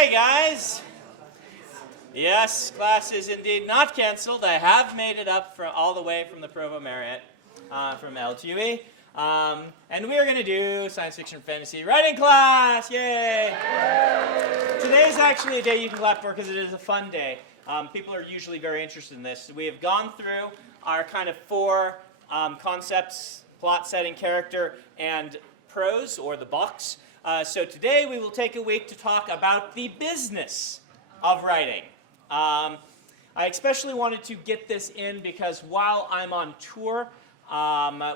Hey guys! Yes, class is indeed not canceled. I have made it up all the way from the Provo Marriott from LTUE. And we are going to do science fiction fantasy writing class. Yay! Today is actually a day you can clap for because it is a fun day. People are usually very interested in this. We have gone through our kind of four concepts: plot, setting, character, and prose, or the box. So today we will take a week to talk about the business of writing. I especially wanted to get this in because while I'm on tour,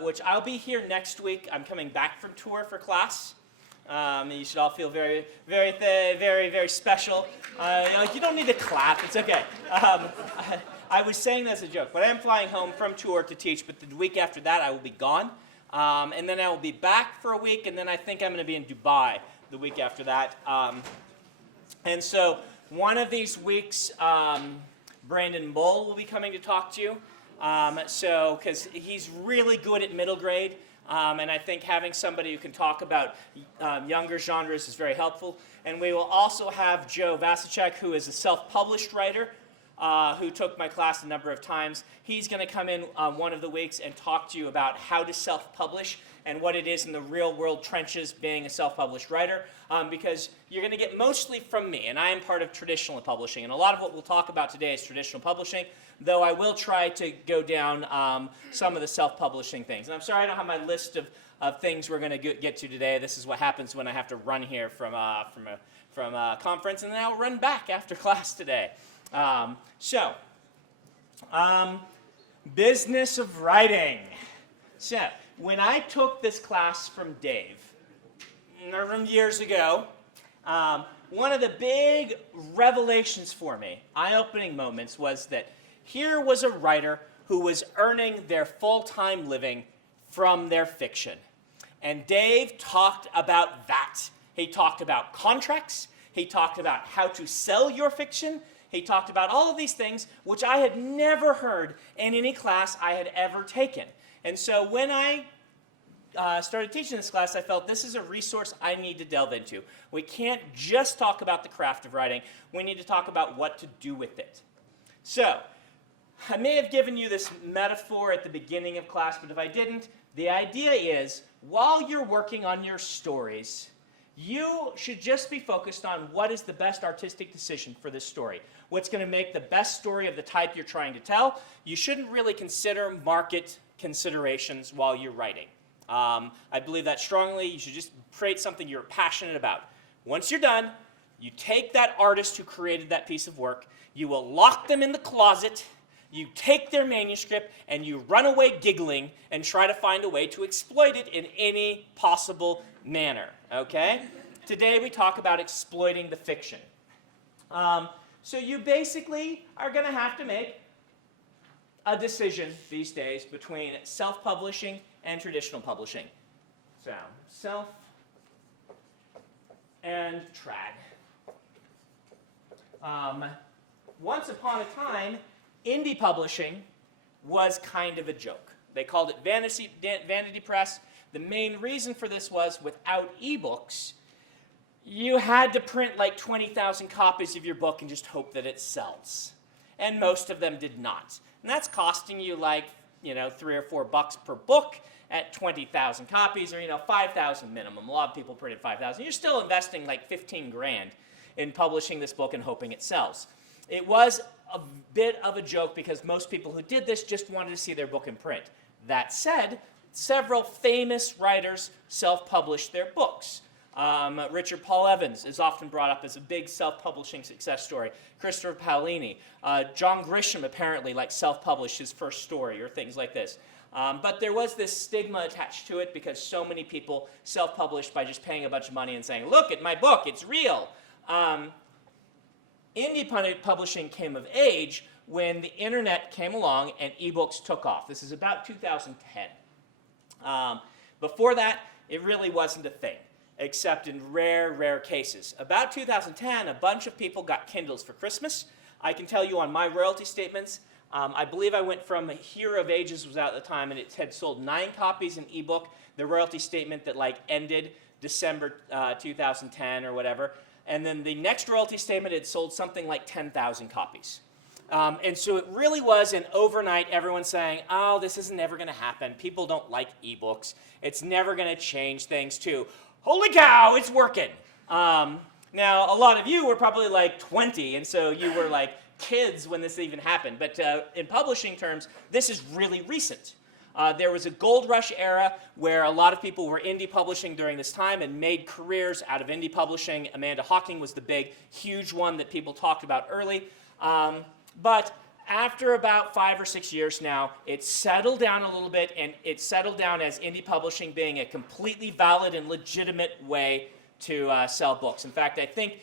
which I'll be here next week, I'm coming back from tour for class. You should all feel very, very, very, very special. You don't need to clap. It's okay. I was saying that as a joke, but I am flying home from tour to teach. But the week after that, I will be gone, and then I will be back for a week, and then I think I'm going to be in Dubai the week after that. And so one of these weeks, Brandon will be coming to talk to you. Because he's really good at middle grade, and I think having somebody who can talk about younger genres is very helpful. And we will also have Joe Vasacheck, who is a self-published writer, who took my class a number of times. He's going to come in one of the weeks and talk to you about how to self-publish and what it is in the real-world trenches being a self-published writer, because you're going to get mostly from me, and I am part of traditional publishing. And a lot of what we'll talk about today is traditional publishing, though I will try to go down some of the self-publishing things. And I'm sorry I don't have my list of things we're going to get to today. This is what happens when I have to run here from a conference, and then I'll run back after class today. Business of writing. So, when I took this class from Dave, from years ago, one of the big revelations for me, eye-opening moments, was that here was a writer who was earning their full-time living from their fiction. And Dave talked about that. He talked about contracts. He talked about how to sell your fiction. He talked about all of these things, which I had never heard in any class I had ever taken. And so when I started teaching this class, I felt this is a resource I need to delve into. We can't just talk about the craft of writing. We need to talk about what to do with it. So, I may have given you this metaphor at the beginning of class, but if I didn't, the idea is, while you're working on your stories, you should just be focused on what is the best artistic decision for this story. What's going to make the best story of the type you're trying to tell. You shouldn't really consider market considerations while you're writing. I believe that strongly. You should just create something you're passionate about. Once you're done, you take that artist who created that piece of work, you will lock them in the closet, you take their manuscript, and you run away giggling and try to find a way to exploit it in any possible manner, okay? Today we talk about exploiting the fiction. So you basically are going to have to make a decision these days between self-publishing and traditional publishing. So, self and trad. Once upon a time, indie publishing was kind of a joke. They called it vanity press. The main reason for this was without ebooks, you had to print like 20,000 copies of your book and just hope that it sells. And most of them did not. And that's costing you like, $3 or $4 per book at 20,000 copies, or 5,000 minimum. A lot of people printed 5,000. You're still investing like 15 grand in publishing this book and hoping it sells. It was a bit of a joke because most people who did this just wanted to see their book in print. That said, several famous writers self-published their books. Richard Paul Evans is often brought up as a big self-publishing success story. Christopher Paolini. John Grisham apparently self-published his first story or things like this. But there was this stigma attached to it because so many people self-published by just paying a bunch of money and saying, look at my book, it's real. Indie publishing came of age when the internet came along and ebooks took off. This is about 2010. Before that, it really wasn't a thing, except in rare cases. About 2010, a bunch of people got Kindles for Christmas. I can tell you on my royalty statements, I believe I went from Hero of Ages was out at the time, and it had sold 9 copies in ebook. The royalty statement that ended December 2010 or whatever, and then the next royalty statement it sold something like 10,000 copies. And so it really was an overnight, everyone saying, oh, this isn't ever going to happen. People don't like ebooks. It's never going to change things to, holy cow, it's working. Now, a lot of you were probably like 20, and so you were like kids when this even happened. But in publishing terms, this is really recent. There was a gold rush era where a lot of people were indie publishing during this time and made careers out of indie publishing. Amanda Hocking was the big, huge one that people talked about early. But after about 5 or 6 years now, it settled down a little bit, and it settled down as indie publishing being a completely valid and legitimate way to sell books. In fact, I think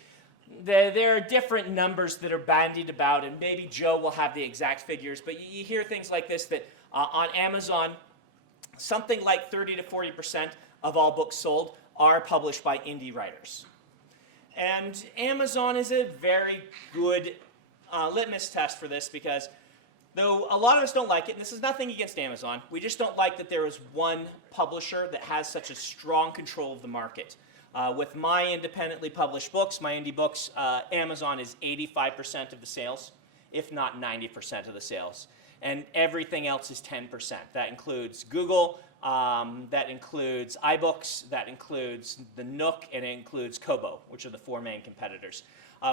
there are different numbers that are bandied about, and maybe Joe will have the exact figures, but you hear things like this, that on Amazon, something like 30 to 40% of all books sold are published by indie writers. And Amazon is a very good litmus test for this, because though a lot of us don't like it, and this is nothing against Amazon, we just don't like that there is one publisher that has such a strong control of the market. With my independently published books, my indie books, Amazon is 85% of the sales, if not 90% of the sales. And everything else is 10%. That includes Google, that includes iBooks, that includes the Nook, and it includes Kobo, which are the 4 main competitors.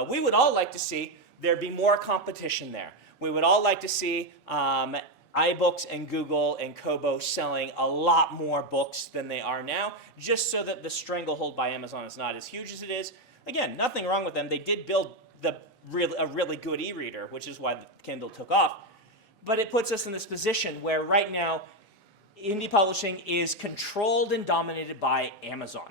We would all like to see there be more competition there. We would all like to see iBooks and Google and Kobo selling a lot more books than they are now, just so that the stranglehold by Amazon is not as huge as it is. Again, nothing wrong with them. They did build a really good e-reader, which is why the Kindle took off. But it puts us in this position where right now indie publishing is controlled and dominated by Amazon.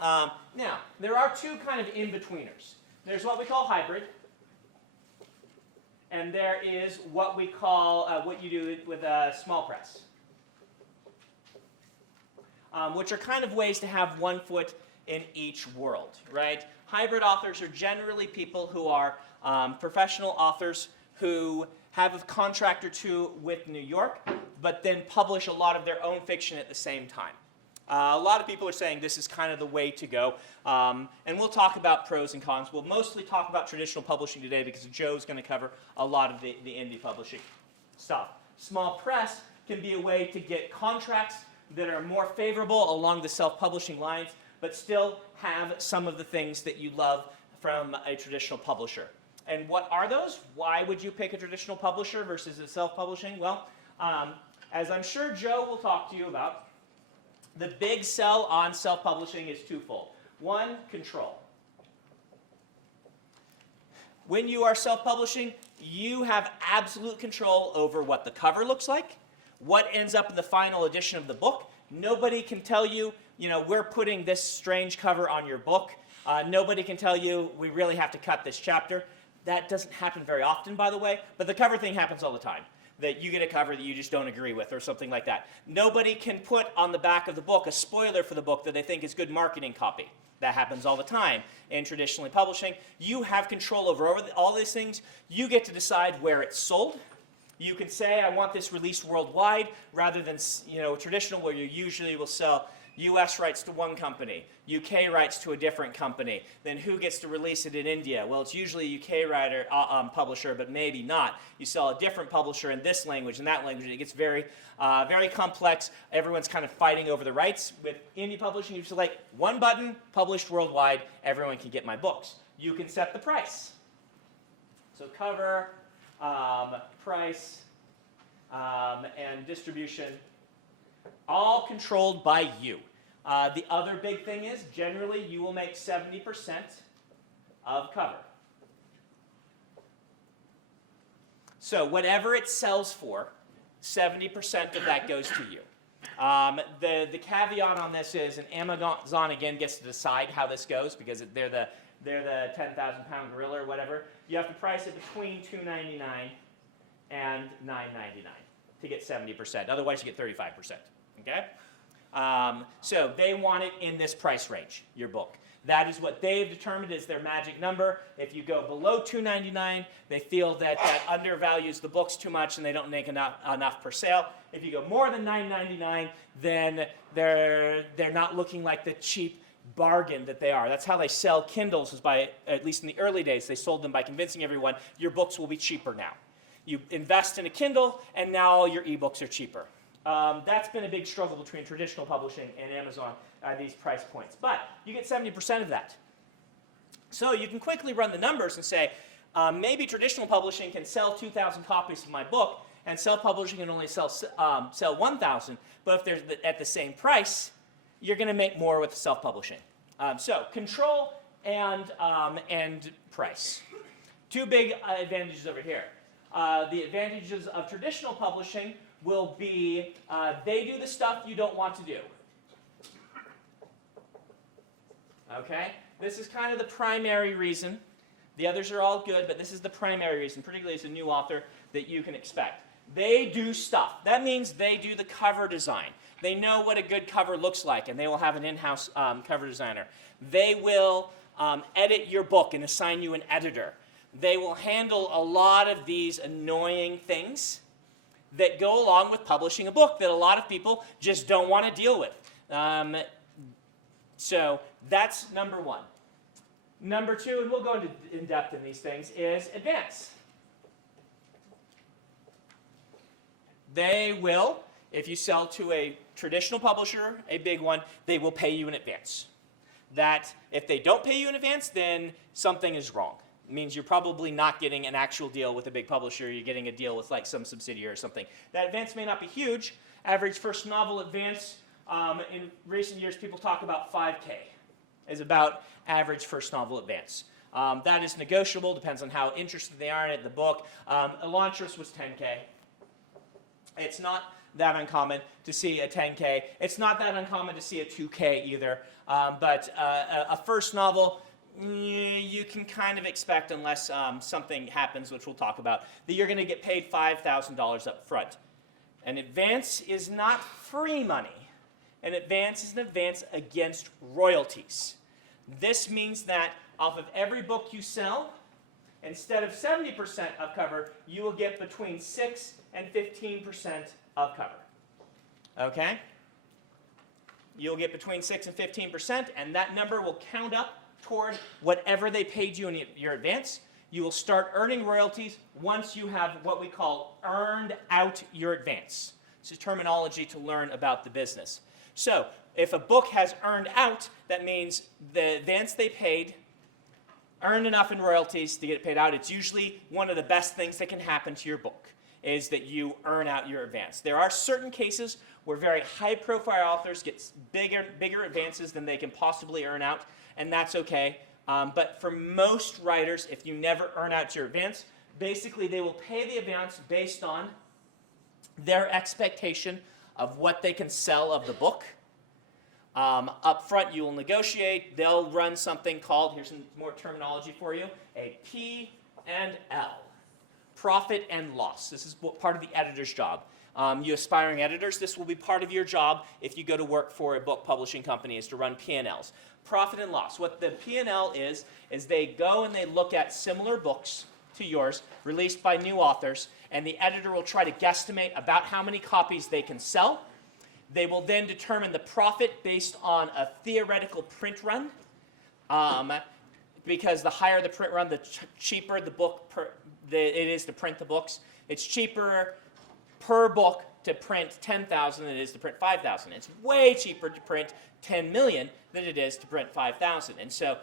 Now, there are 2 kind of in-betweeners. There's what we call hybrid, and there is what we call, what you do with a small press, which are kind of ways to have one foot in each world, right? Hybrid authors are generally people who are professional authors who have a contract or 2 with New York, but then publish a lot of their own fiction at the same time. A lot of people are saying this is kind of the way to go, and we'll talk about pros and cons. We'll mostly talk about traditional publishing today because Joe's going to cover a lot of the indie publishing stuff. Small press can be a way to get contracts that are more favorable along the self-publishing lines, but still have some of the things that you love from a traditional publisher. And what are those? Why would you pick a traditional publisher versus a self-publishing? Well, as I'm sure Joe will talk to you about, the big sell on self-publishing is twofold. 1, control. When you are self-publishing, you have absolute control over what the cover looks like, what ends up in the final edition of the book. Nobody can tell you, we're putting this strange cover on your book. Nobody can tell you, we really have to cut this chapter. That doesn't happen very often, by the way, but the cover thing happens all the time. That you get a cover that you just don't agree with or something like that. Nobody can put on the back of the book a spoiler for the book that they think is good marketing copy. That happens all the time in traditionally publishing. You have control over all these things. You get to decide where it's sold. You can say, I want this released worldwide, rather than traditional where you usually will sell US rights to one company, UK rights to a different company. Then who gets to release it in India? Well, it's usually a UK publisher, but maybe not. You sell a different publisher in this language and that language. It gets very, very complex. Everyone's kind of fighting over the rights. With indie publishing, you just like one button, published worldwide. Everyone can get my books. You can set the price. So cover, price, and distribution, all controlled by you. The other big thing is, generally, you will make 70% of cover. So whatever it sells for, 70% of that goes to you. The caveat on this is, and Amazon, again, gets to decide how this goes because they're the 10,000-pound gorilla or whatever. You have to price it between $2.99 and $9.99 to get 70%. Otherwise, you get 35%. Okay? So they want it in this price range, your book. That is what they've determined is their magic number. If you go below $2.99, they feel that undervalues the books too much and they don't make enough per sale. If you go more than $9.99, then they're not looking like the cheap bargain that they are. That's how they sell Kindles, is by, at least in the early days, they sold them by convincing everyone your books will be cheaper now. You invest in a Kindle, and now all your ebooks are cheaper. That's been a big struggle between traditional publishing and Amazon at these price points. But you get 70% of that. So you can quickly run the numbers and say, maybe traditional publishing can sell 2,000 copies of my book, and self-publishing can only sell 1,000. But if they're at the same price, you're going to make more with self-publishing. So control and price. Two big advantages over here. The advantages of traditional publishing will be they do the stuff you don't want to do. Okay? This is kind of the primary reason. The others are all good, but this is the primary reason, particularly as a new author, that you can expect. They do stuff. That means they do the cover design. They know what a good cover looks like, and they will have an in-house cover designer. They will edit your book and assign you an editor. They will handle a lot of these annoying things that go along with publishing a book that a lot of people just don't want to deal with. So that's number one. Number two, and we'll go into in depth in these things, is advance. They will, if you sell to a traditional publisher, a big one, they will pay you in advance. That if they don't pay you in advance, then something is wrong. It means you're probably not getting an actual deal with a big publisher. You're getting a deal with like some subsidiary or something. That advance may not be huge. Average first novel advance, in recent years, people talk about 5K is about average first novel advance. That is negotiable, depends on how interested they are in it, the book. Elantris was 10K. It's not that uncommon to see a 10K. It's not that uncommon to see a 2K either. But a first novel, you can kind of expect, unless something happens, which we'll talk about, that you're going to get paid $5,000 up front. An advance is not free money. An advance is an advance against royalties. This means that off of every book you sell, instead of 70% of cover, you will get between 6 and 15% of cover. Okay? You'll get between 6 and 15%, and that number will count up toward whatever they paid you in your advance. You will start earning royalties once you have what we call earned out your advance. This is terminology to learn about the business. So, if a book has earned out, that means the advance they paid earned enough in royalties to get it paid out. It's usually one of the best things that can happen to your book, is that you earn out your advance. There are certain cases where very high-profile authors get bigger advances than they can possibly earn out, and that's okay. But for most writers, if you never earn out your advance, basically they will pay the advance based on their expectation of what they can sell of the book. Up front, you will negotiate. They'll run something called, here's some more terminology for you, a P&L, profit and loss. This is part of the editor's job. You aspiring editors, this will be part of your job if you go to work for a book publishing company, is to run P&Ls. Profit and loss. What the P&L is they go and they look at similar books to yours, released by new authors, and the editor will try to guesstimate about how many copies they can sell. They will then determine the profit based on a theoretical print run, because the higher the print run, the cheaper the book it is to print the books. It's cheaper per book to print 10,000 than it is to print 5,000. It's way cheaper to print 10 million than it is to print 5,000. And so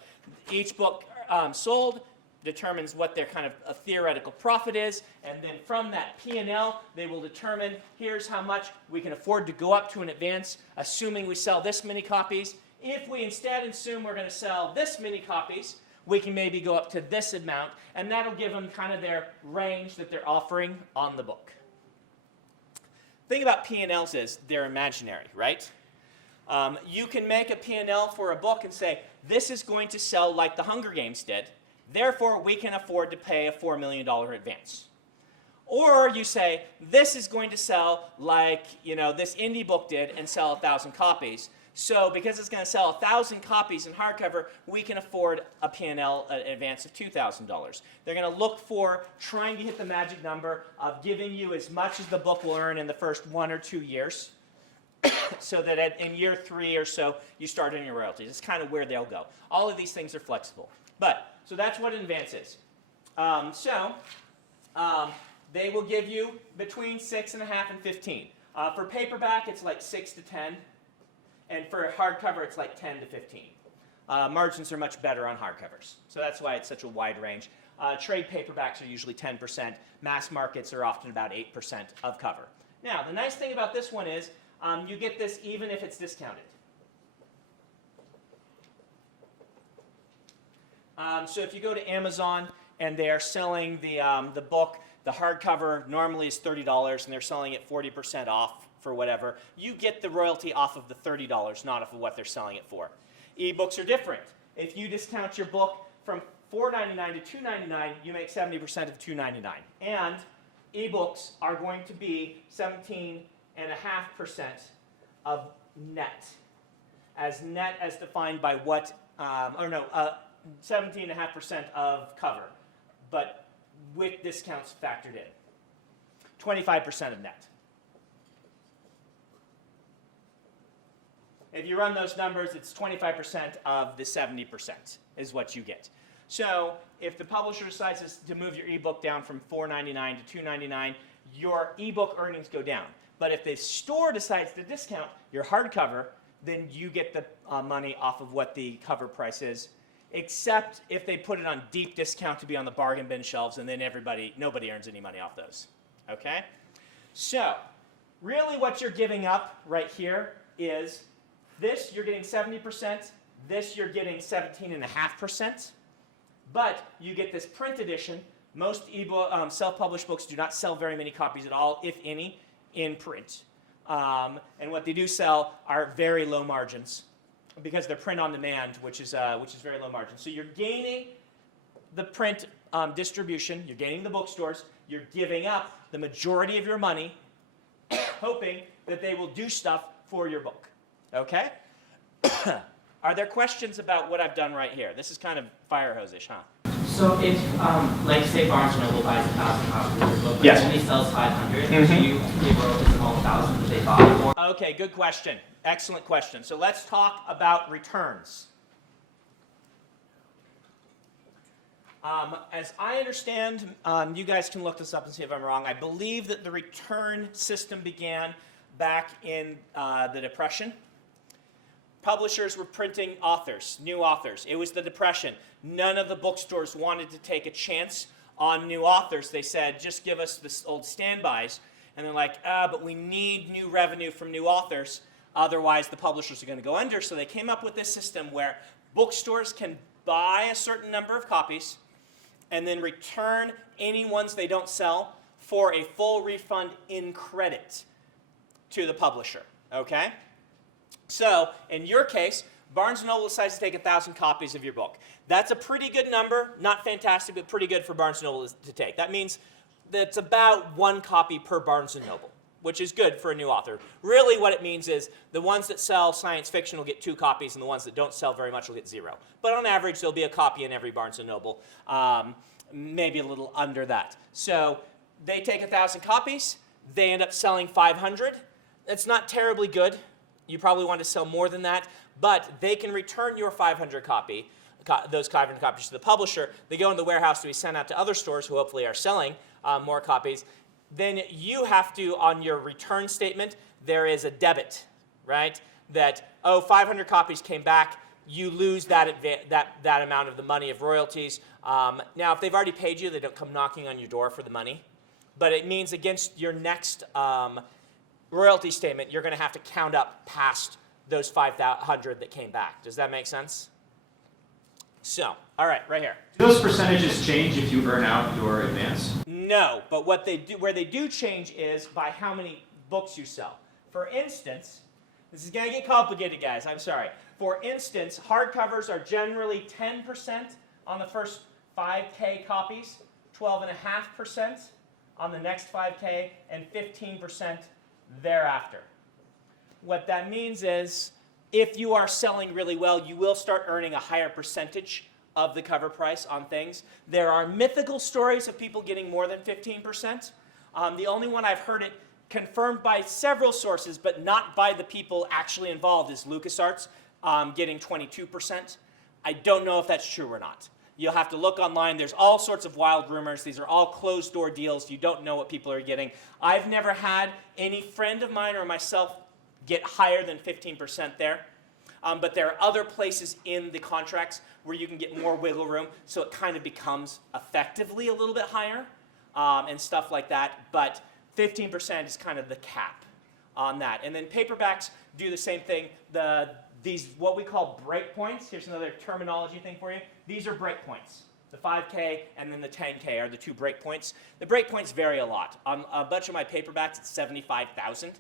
each book sold determines what their kind of a theoretical profit is, and then from that P&L, they will determine, here's how much we can afford to go up to in advance, assuming we sell this many copies. If we instead assume we're going to sell this many copies, we can maybe go up to this amount, and that'll give them kind of their range that they're offering on the book. The thing about P&Ls is they're imaginary, right? You can make a P&L for a book and say, this is going to sell like the Hunger Games did, therefore we can afford to pay a $4 million advance. Or you say, this is going to sell like, this indie book did and sell 1,000 copies. So because it's going to sell 1,000 copies in hardcover, we can afford a P&L advance of $2,000. They're going to look for trying to hit the magic number of giving you as much as the book will earn in the first 1 or 2 years. so that in year 3 or so, you start earning your royalties. It's kind of where they'll go. All of these things are flexible. So that's what an advance is. They will give you between 6.5 and 15. For paperback, it's like 6 to 10. And for hardcover, it's like 10 to 15. Margins are much better on hardcovers. So that's why it's such a wide range. Trade paperbacks are usually 10%. Mass markets are often about 8% of cover. Now, the nice thing about this one is you get this even if it's discounted. So if you go to Amazon and they are selling the book, the hardcover normally is $30 and they're selling it 40% off for whatever, you get the royalty off of the $30, not off of what they're selling it for. Ebooks are different. If you discount your book from $4.99 to $2.99, you make 70% of $2.99. And ebooks are going to be 17.5% of net. Net as defined by what, 17.5% of cover, but with discounts factored in. 25% of net. If you run those numbers, it's 25% of the 70% is what you get. So if the publisher decides to move your ebook down from $4.99 to $2.99, your ebook earnings go down. But if the store decides to discount your hardcover, then you get the money off of what the cover price is, except if they put it on deep discount to be on the bargain bin shelves, and then nobody earns any money off those. Okay? So really what you're giving up right here is this you're getting 70%, this you're getting 17.5%, but you get this print edition. Most self-published books do not sell very many copies at all, if any, in print. And what they do sell are very low margins because they're print on demand, which is very low margin. So you're gaining the print distribution, you're gaining the bookstores, you're giving up the majority of your money, hoping that they will do stuff for your book. Okay? Are there questions about what I've done right here? This is kind of fire hose-ish, huh? So if, like, say Barnes & Noble buys 1,000 copies of your book, but yes, only sells 500, do you give royalties on all 1,000 that they bought? Or? Okay, good question. Excellent question. So let's talk about returns. As I understand, you guys can look this up and see if I'm wrong. I believe that the return system began back in the Depression. Publishers were printing authors, new authors. It was the Depression. None of the bookstores wanted to take a chance on new authors. They said, just give us the old standbys. And they're like, but we need new revenue from new authors. Otherwise, the publishers are going to go under. So they came up with this system where bookstores can buy a certain number of copies and then return any ones they don't sell for a full refund in credit to the publisher. Okay? So, in your case, Barnes & Noble decides to take 1,000 copies of your book. That's a pretty good number, not fantastic, but pretty good for Barnes & Noble to take. That means that's about 1 copy per Barnes & Noble, which is good for a new author. Really what it means is the ones that sell science fiction will get 2 copies, and the ones that don't sell very much will get 0. But on average, there'll be a copy in every Barnes & Noble, maybe a little under that. So they take 1,000 copies. They end up selling 500. That's not terribly good. You probably want to sell more than that, but they can return your 500 those 500 copies to the publisher. They go in the warehouse to be sent out to other stores who hopefully are selling more copies. Then you have to, on your return statement, there is a debit, right? That, 500 copies came back. You lose that amount of the money of royalties. Now, if they've already paid you, they don't come knocking on your door for the money. But it means against your next royalty statement, you're going to have to count up past those 500 that came back. Does that make sense? So, all right, right here. Do those percentages change if you earn out your advance? No, but what they do, where they do change is by how many books you sell. For instance, this is going to get complicated, guys. I'm sorry. For instance, hardcovers are generally 10% on the first 5K copies, 12.5% on the next 5K, and 15% thereafter. What that means is if you are selling really well, you will start earning a higher percentage of the cover price on things. There are mythical stories of people getting more than 15%. The only one I've heard it confirmed by several sources, but not by the people actually involved, is LucasArts getting 22%. I don't know if that's true or not. You'll have to look online. There's all sorts of wild rumors. These are all closed-door deals. You don't know what people are getting. I've never had any friend of mine or myself get higher than 15% there. But there are other places in the contracts where you can get more wiggle room, so it kind of becomes effectively a little bit higher and stuff like that. But 15% is kind of the cap on that. And then paperbacks do the same thing. These what we call breakpoints. Here's another terminology thing for you. These are breakpoints. The 5K and then the 10K are the two breakpoints. The breakpoints vary a lot. On a bunch of my paperbacks, it's 75,000.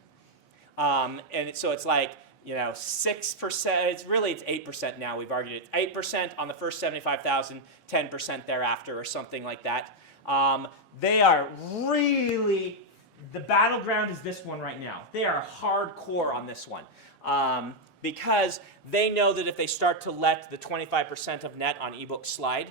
So it's like, 6%. It's 8% now. We've argued it's 8% on the first 75,000, 10% thereafter, or something like that. They are really, the battleground is this one right now. They are hardcore on this one. Because they know that if they start to let the 25% of net on ebook slide,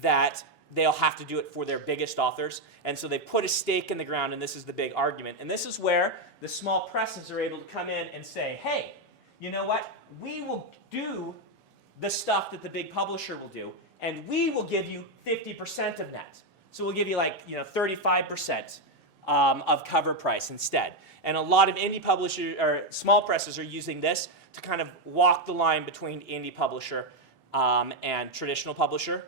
that they'll have to do it for their biggest authors. And so they put a stake in the ground, and this is the big argument. And this is where the small presses are able to come in and say, hey, you know what? We will do the stuff that the big publisher will do, and we will give you 50% of net. So we'll give you 35% of cover price instead. And a lot of indie publishers or small presses are using this to kind of walk the line between indie publisher and traditional publisher.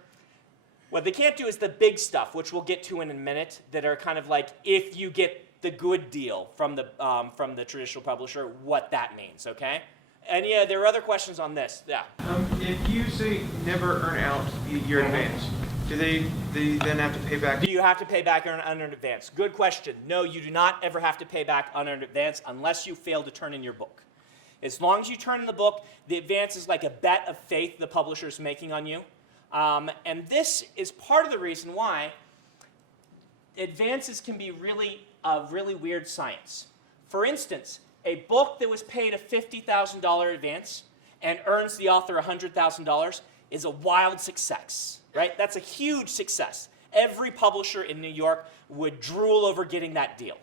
What they can't do is the big stuff, which we'll get to in a minute, that are kind of like if you get the good deal from the traditional publisher, what that means, okay? And yeah, there are other questions on this. Yeah. If you say never earn out your advance, do they then have to pay back? Do you have to pay back unearned advance? Good question. No, you do not ever have to pay back unearned advance unless you fail to turn in your book. As long as you turn in the book, the advance is like a bet of faith the publisher is making on you. And this is part of the reason why advances can be really weird science. For instance, a book that was paid a $50,000 advance and earns the author $100,000 is a wild success, right? That's a huge success. Every publisher in New York would drool over getting that deal.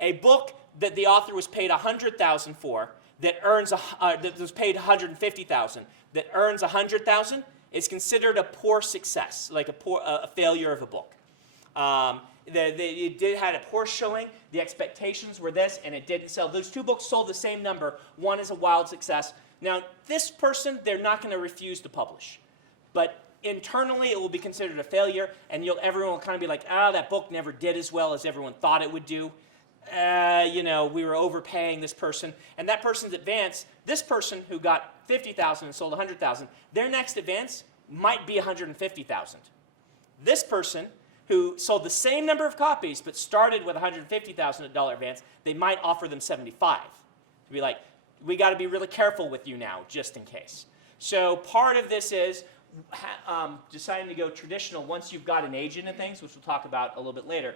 A book that the author was paid $100,000 for, that was paid $150,000, that earns $100,000, is considered a poor success, like a failure of a book. It had a poor showing. The expectations were this, and it didn't sell. Those two books sold the same number. One is a wild success. Now, this person, they're not going to refuse to publish. But internally, it will be considered a failure, and everyone will kind of be like, that book never did as well as everyone thought it would do. We were overpaying this person. And that person's advance, this person who got $50,000 and sold $100,000, their next advance might be $150,000. This person who sold the same number of copies but started with $150,000 advance, they might offer them $75,000. To be like, we got to be really careful with you now, just in case. So part of this is deciding to go traditional once you've got an agent and things, which we'll talk about a little bit later.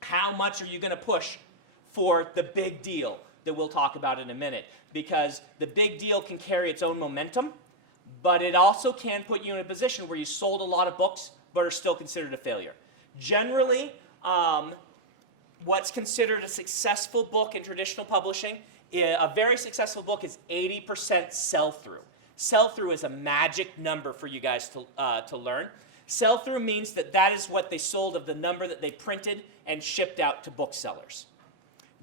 How much are you going to push for the big deal that we'll talk about in a minute? Because the big deal can carry its own momentum, but it also can put you in a position where you sold a lot of books but are still considered a failure. Generally, what's considered a successful book in traditional publishing, a very successful book is 80% sell-through. Sell-through is a magic number for you guys to learn. Sell-through means that is what they sold of the number that they printed and shipped out to booksellers.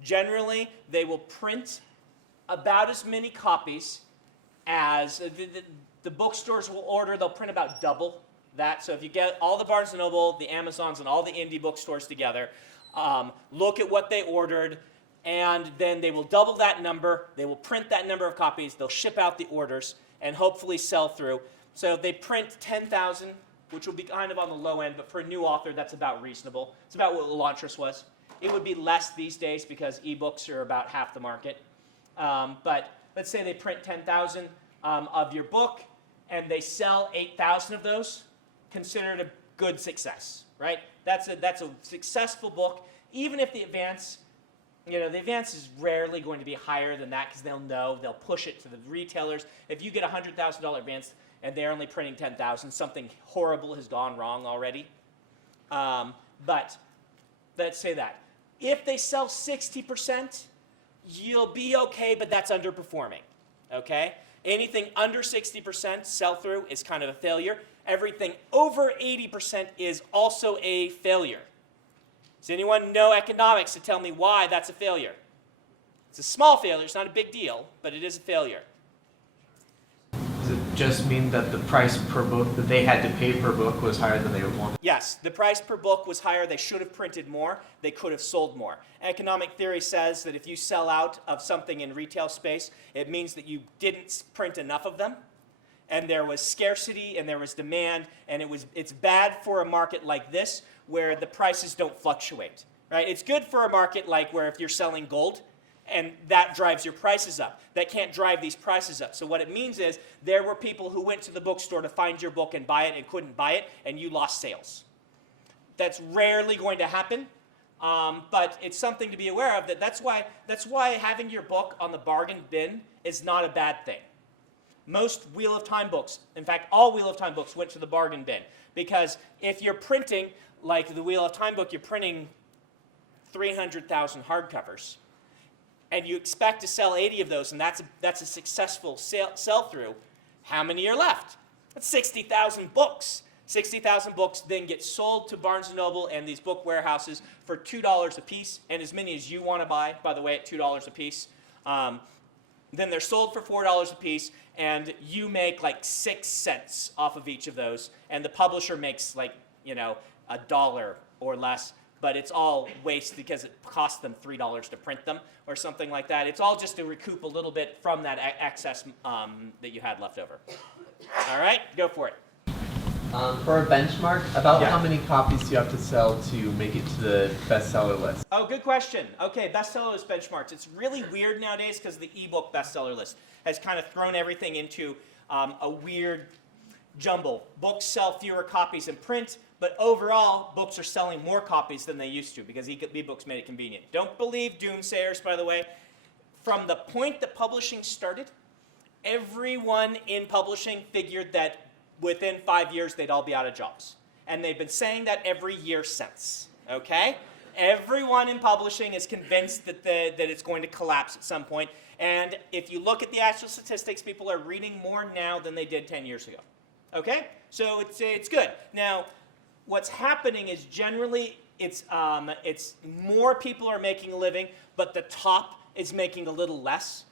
Generally, they will print about as many copies as the bookstores will order. They'll print about double that. So if you get all the Barnes & Noble, the Amazons, and all the indie bookstores together, look at what they ordered, and then they will double that number. They will print that number of copies. They'll ship out the orders and hopefully sell through. So if they print 10,000, which will be kind of on the low end, but for a new author, that's about reasonable. It's about what Elantris was. It would be less these days because ebooks are about half the market. But let's say they print 10,000 of your book, and they sell 8,000 of those. Consider it a good success, right? That's a successful book, even if the advance, the advance is rarely going to be higher than that because they'll push it to the retailers. If you get a $100,000 advance and they're only printing 10,000, something horrible has gone wrong already. But let's say that. if they sell 60%, you'll be okay, but that's underperforming, okay? Anything under 60% sell-through is kind of a failure. Everything over 80% is also a failure. Does anyone know economics to tell me why that's a failure? It's a small failure, it's not a big deal, but it is a failure. Does it just mean that the price per book that they had to pay per book was higher than they would want? Yes, the price per book was higher. They should have printed more. They could have sold more. Economic theory says that if you sell out of something in retail space, it means that you didn't print enough of them, and there was scarcity and there was demand, and it's bad for a market like this where the prices don't fluctuate, right? It's good for a market like where if you're selling gold, and that drives your prices up. That can't drive these prices up. So what it means is there were people who went to the bookstore to find your book and buy it and couldn't buy it, and you lost sales. That's rarely going to happen, but it's something to be aware of. That's why having your book on the bargain bin is not a bad thing. Most Wheel of Time books, in fact, all Wheel of Time books went to the bargain bin, because if you're printing, like the Wheel of Time book, you're printing 300,000 hardcovers, and you expect to sell 80 of those, and that's a successful sell-through, how many are left? That's 60,000 books. 60,000 books then get sold to Barnes & Noble and these book warehouses for $2 a piece, and as many as you want to buy, by the way, at $2 a piece. Then they're sold for $4 a piece, and you make like 6 cents off of each of those, and the publisher makes like, you know, $1 or less, but it's all waste because it costs them $3 to print them or something like that. It's all just to recoup a little bit from that excess that you had left over. All right, go for it. For a benchmark, about Yeah. how many copies do you have to sell to make it to the bestseller list? Oh, good question. Okay, bestseller list benchmarks. It's really weird nowadays because the ebook bestseller list has kind of thrown everything into a weird jumble. Books sell fewer copies in print, but overall, books are selling more copies than they used to because ebooks made it convenient. Don't believe doomsayers, by the way. From the point that publishing started, everyone in publishing figured that within 5 years they'd all be out of jobs. And they've been saying that every year since, okay? Everyone in publishing is convinced that it's going to collapse at some point. And if you look at the actual statistics, people are reading more now than they did 10 years ago. Okay? So it's good. Now, what's happening is generally it's more people are making a living, but the top is making a little less.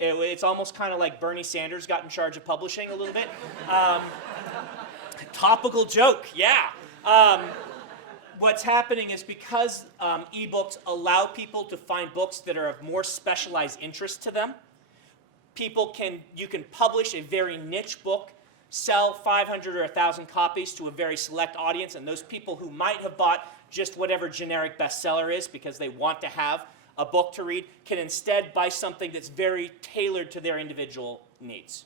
It's almost kind of like Bernie Sanders got in charge of publishing a little bit. Topical joke, yeah. What's happening is because ebooks allow people to find books that are of more specialized interest to them, you can publish a very niche book, sell 500 or 1,000 copies to a very select audience, and those people who might have bought just whatever generic bestseller is because they want to have a book to read can instead buy something that's very tailored to their individual needs,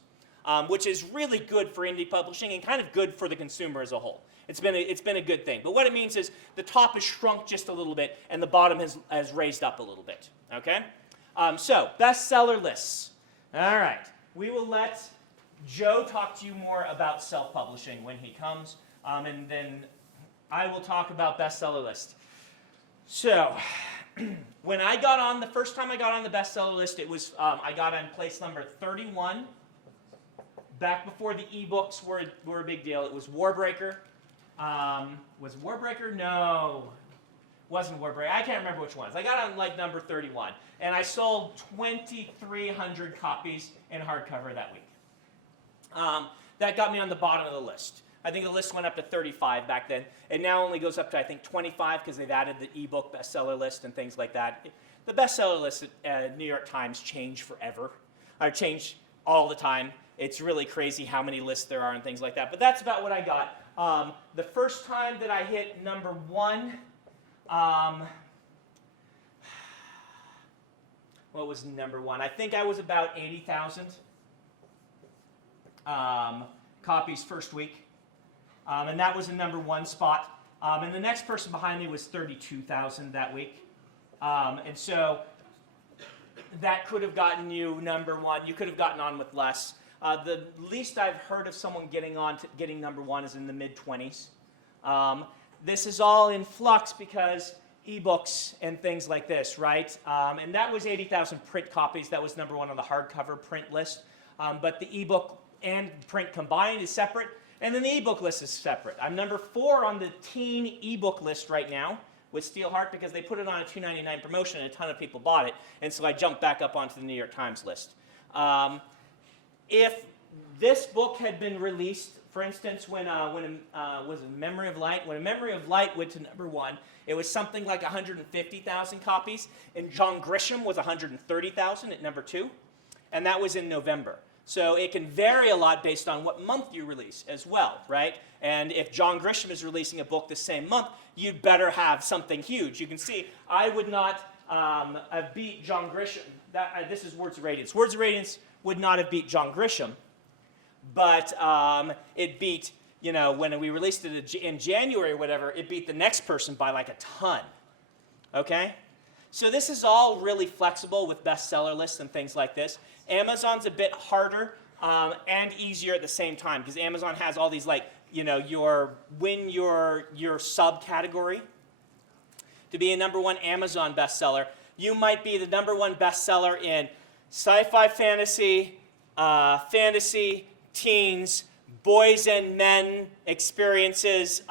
which is really good for indie publishing and kind of good for the consumer as a whole. It's been a good thing. But what it means is the top has shrunk just a little bit and the bottom has raised up a little bit, okay? So, bestseller lists. All right, we will let Joe talk to you more about self-publishing when he comes, and then I will talk about bestseller list. So, when I got on, the first time I got on the bestseller list, it was, I got on place number 31, back before the ebooks were a big deal. It was Warbreaker. Was Warbreaker? No, wasn't Warbreaker. I can't remember which ones. I got on like number 31, and I sold 2,300 copies in hardcover that week. That got me on the bottom of the list. I think the list went up to 35 back then. It now only goes up to, I think, 25 because they've added the ebook bestseller list and things like that. The bestseller list at New York Times change forever. Change all the time. It's really crazy how many lists there are and things like that. But that's about what I got. The first time that I hit number 1, what was number 1? I think I was about 80,000 copies first week. And that was a number 1 spot. And the next person behind me was 32,000 that week. And so that could have gotten you number 1. You could have gotten on with less. The least I've heard of someone getting number 1 is in the mid-20s. This is all in flux because ebooks and things like this, right? And that was 80,000 print copies. That was number one on the hardcover print list. But the ebook and print combined is separate. And then the ebook list is separate. I'm number 4 on the teen ebook list right now with Steelheart because they put it on a $2.99 promotion and a ton of people bought it. And so I jumped back up onto the New York Times list. If this book had been released, for instance, when was it Memory of Light? When A Memory of Light went to number 1, it was something like 150,000 copies. And John Grisham was 130,000 at number 2. And that was in November. So it can vary a lot based on what month you release as well, right? And if John Grisham is releasing a book the same month, you'd better have something huge. You can see I would not have beat John Grisham. This is Words of Radiance. Words of Radiance would not have beat John Grisham, but it beat, you know, when we released it in January or whatever, it beat the next person by like a ton, okay? So this is all really flexible with bestseller lists and things like this. Amazon's a bit harder and easier at the same time because Amazon has all these, like, you know, your subcategory. To be a number 1 Amazon bestseller, you might be the number 1 bestseller in sci-fi fantasy, fantasy, teens, boys and men experiences,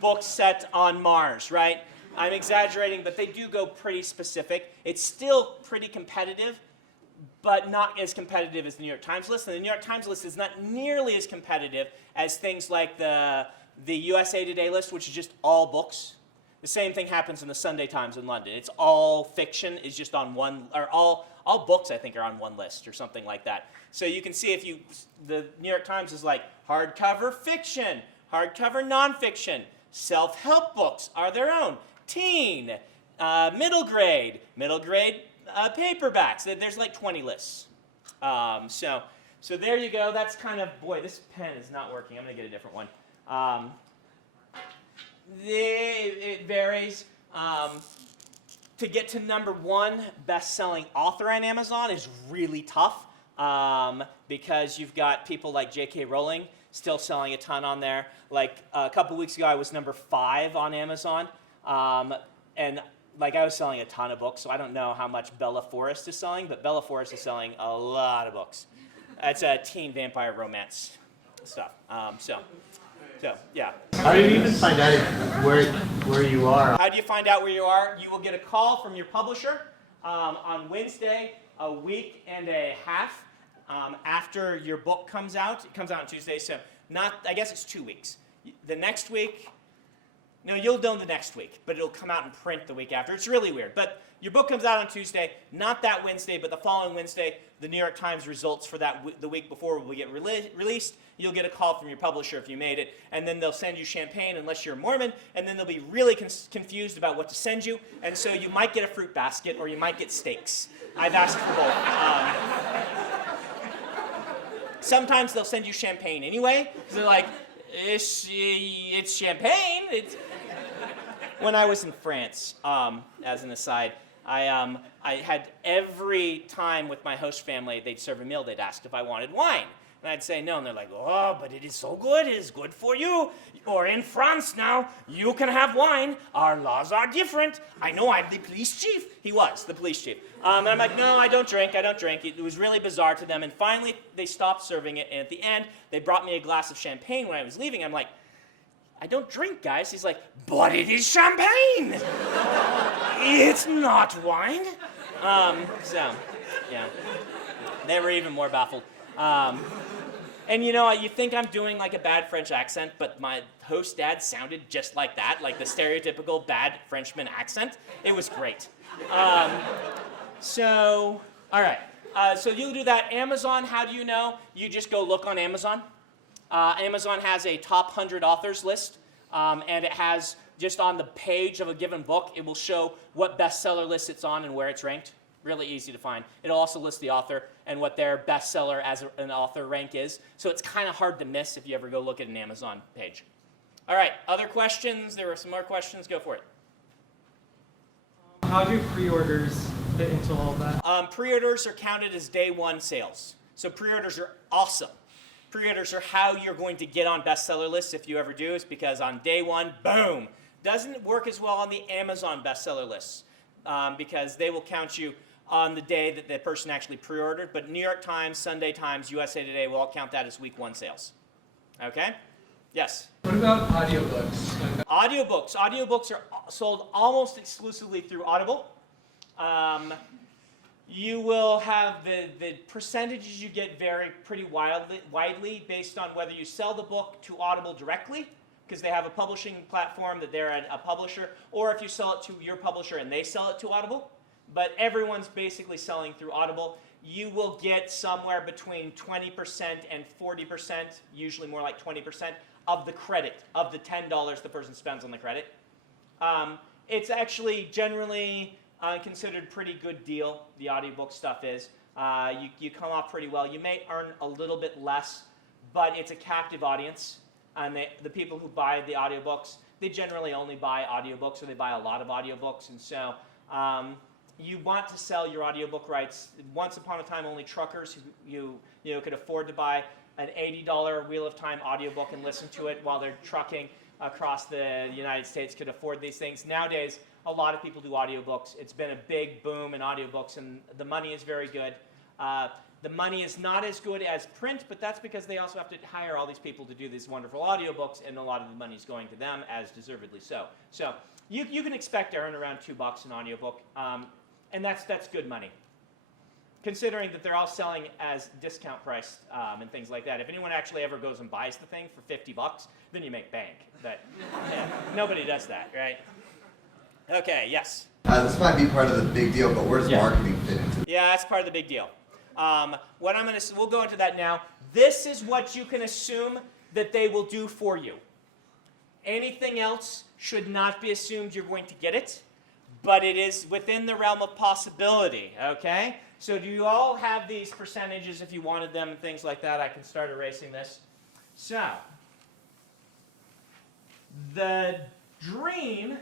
book set on Mars, right? I'm exaggerating, but they do go pretty specific. It's still pretty competitive, but not as competitive as the New York Times list. And the New York Times list is not nearly as competitive as things like the USA Today list, which is just all books. The same thing happens in the Sunday Times in London. It's all fiction is just on one, or all books I think are on one list or something like that. So you can see the New York Times is like hardcover fiction, hardcover nonfiction, self-help books are their own, teen, middle grade paperbacks. There's like 20 lists. So there you go. That's kind of, boy, this pen is not working. I'm going to get a different one. It varies. To get to number 1 best-selling author on Amazon is really tough because you've got people like J.K. Rowling still selling a ton on there. Like a couple weeks ago, I was number 5 on Amazon, and like I was selling a ton of books, so I don't know how much Bella Forrest is selling, but Bella Forrest is selling a lot of books. It's a teen vampire romance stuff. So yeah. How do you even find out where you are? How do you find out where you are? You will get a call from your publisher on Wednesday, a week and a half after your book comes out. It comes out on Tuesday, so I guess it's 2 weeks. The next week, no, you'll know the next week, but it'll come out in print the week after. It's really weird, but your book comes out on Tuesday, not that Wednesday, but the following Wednesday, the New York Times results for the week before will get released. You'll get a call from your publisher if you made it, and then they'll send you champagne unless you're a Mormon, and then they'll be really confused about what to send you, and so you might get a fruit basket or you might get steaks. I've asked for both. Sometimes they'll send you champagne anyway, because they're like, it's champagne. When I was in France, as an aside, I had every time with my host family, they'd serve a meal, they'd ask if I wanted wine. And I'd say no, and they're like, oh, but it is so good, it is good for you. Or in France now, you can have wine, our laws are different. I know, I'm the police chief. He was the police chief. And I'm like, no, I don't drink. It was really bizarre to them. And finally, they stopped serving it, and at the end, they brought me a glass of champagne when I was leaving. I'm like, I don't drink, guys. He's like, but it is champagne. It's not wine. So, yeah. They were even more baffled. And you know, you think I'm doing like a bad French accent, but my host dad sounded just like that, like the stereotypical bad Frenchman accent. It was great. So, all right. So you'll do that. Amazon, how do you know? You just go look on Amazon. Amazon has a top 100 authors list, and it has, just on the page of a given book, it will show what bestseller list it's on and where it's ranked. Really easy to find. It'll also list the author and what their bestseller as an author rank is. So it's kind of hard to miss if you ever go look at an Amazon page. All right, other questions? There were some more questions. Go for it. How do pre-orders fit into all that? Pre-orders are counted as day 1 sales. So pre-orders are awesome. Pre-orders are how you're going to get on bestseller lists if you ever do. It's because on day 1, boom, Doesn't work as well on the Amazon bestseller lists because they will count you on the day that the person actually pre-ordered, but New York Times, Sunday Times, USA Today will all count that as week 1 sales. Okay? Yes? What about audiobooks? Audiobooks. Audiobooks are sold almost exclusively through Audible. You will have the percentages you get vary pretty widely based on whether you sell the book to Audible directly, because they have a publishing platform that they're a publisher, or if you sell it to your publisher and they sell it to Audible. But everyone's basically selling through Audible. You will get somewhere between 20% and 40%, usually more like 20%, of the credit, of the $10 the person spends on the credit. It's actually generally considered pretty good deal, the audiobook stuff is. You come off pretty well. You may earn a little bit less, but it's a captive audience. And the people who buy the audiobooks, they generally only buy audiobooks, or they buy a lot of audiobooks. And so you want to sell your audiobook rights. Once upon a time, only truckers who could afford to buy an $80 Wheel of Time audiobook and listen to it while they're trucking across the United States could afford these things. Nowadays, a lot of people do audiobooks. It's been a big boom in audiobooks, and the money is very good. The money is not as good as print, but that's because they also have to hire all these people to do these wonderful audiobooks, and a lot of the money is going to them, as deservedly so. So you can expect to earn around $2 an audiobook, and that's good money, considering that they're all selling as discount priced and things like that. If anyone actually ever goes and buys the thing for $50, then you make bank. But nobody does that, right? Okay, yes? This might be part of the big deal, but where does marketing fit into it? Yeah, that's part of the big deal. We'll go into that now. This is what you can assume that they will do for you. Anything else should not be assumed you're going to get it, but it is within the realm of possibility, okay? So do you all have these percentages if you wanted them and things like that? I can start erasing this. So, the dream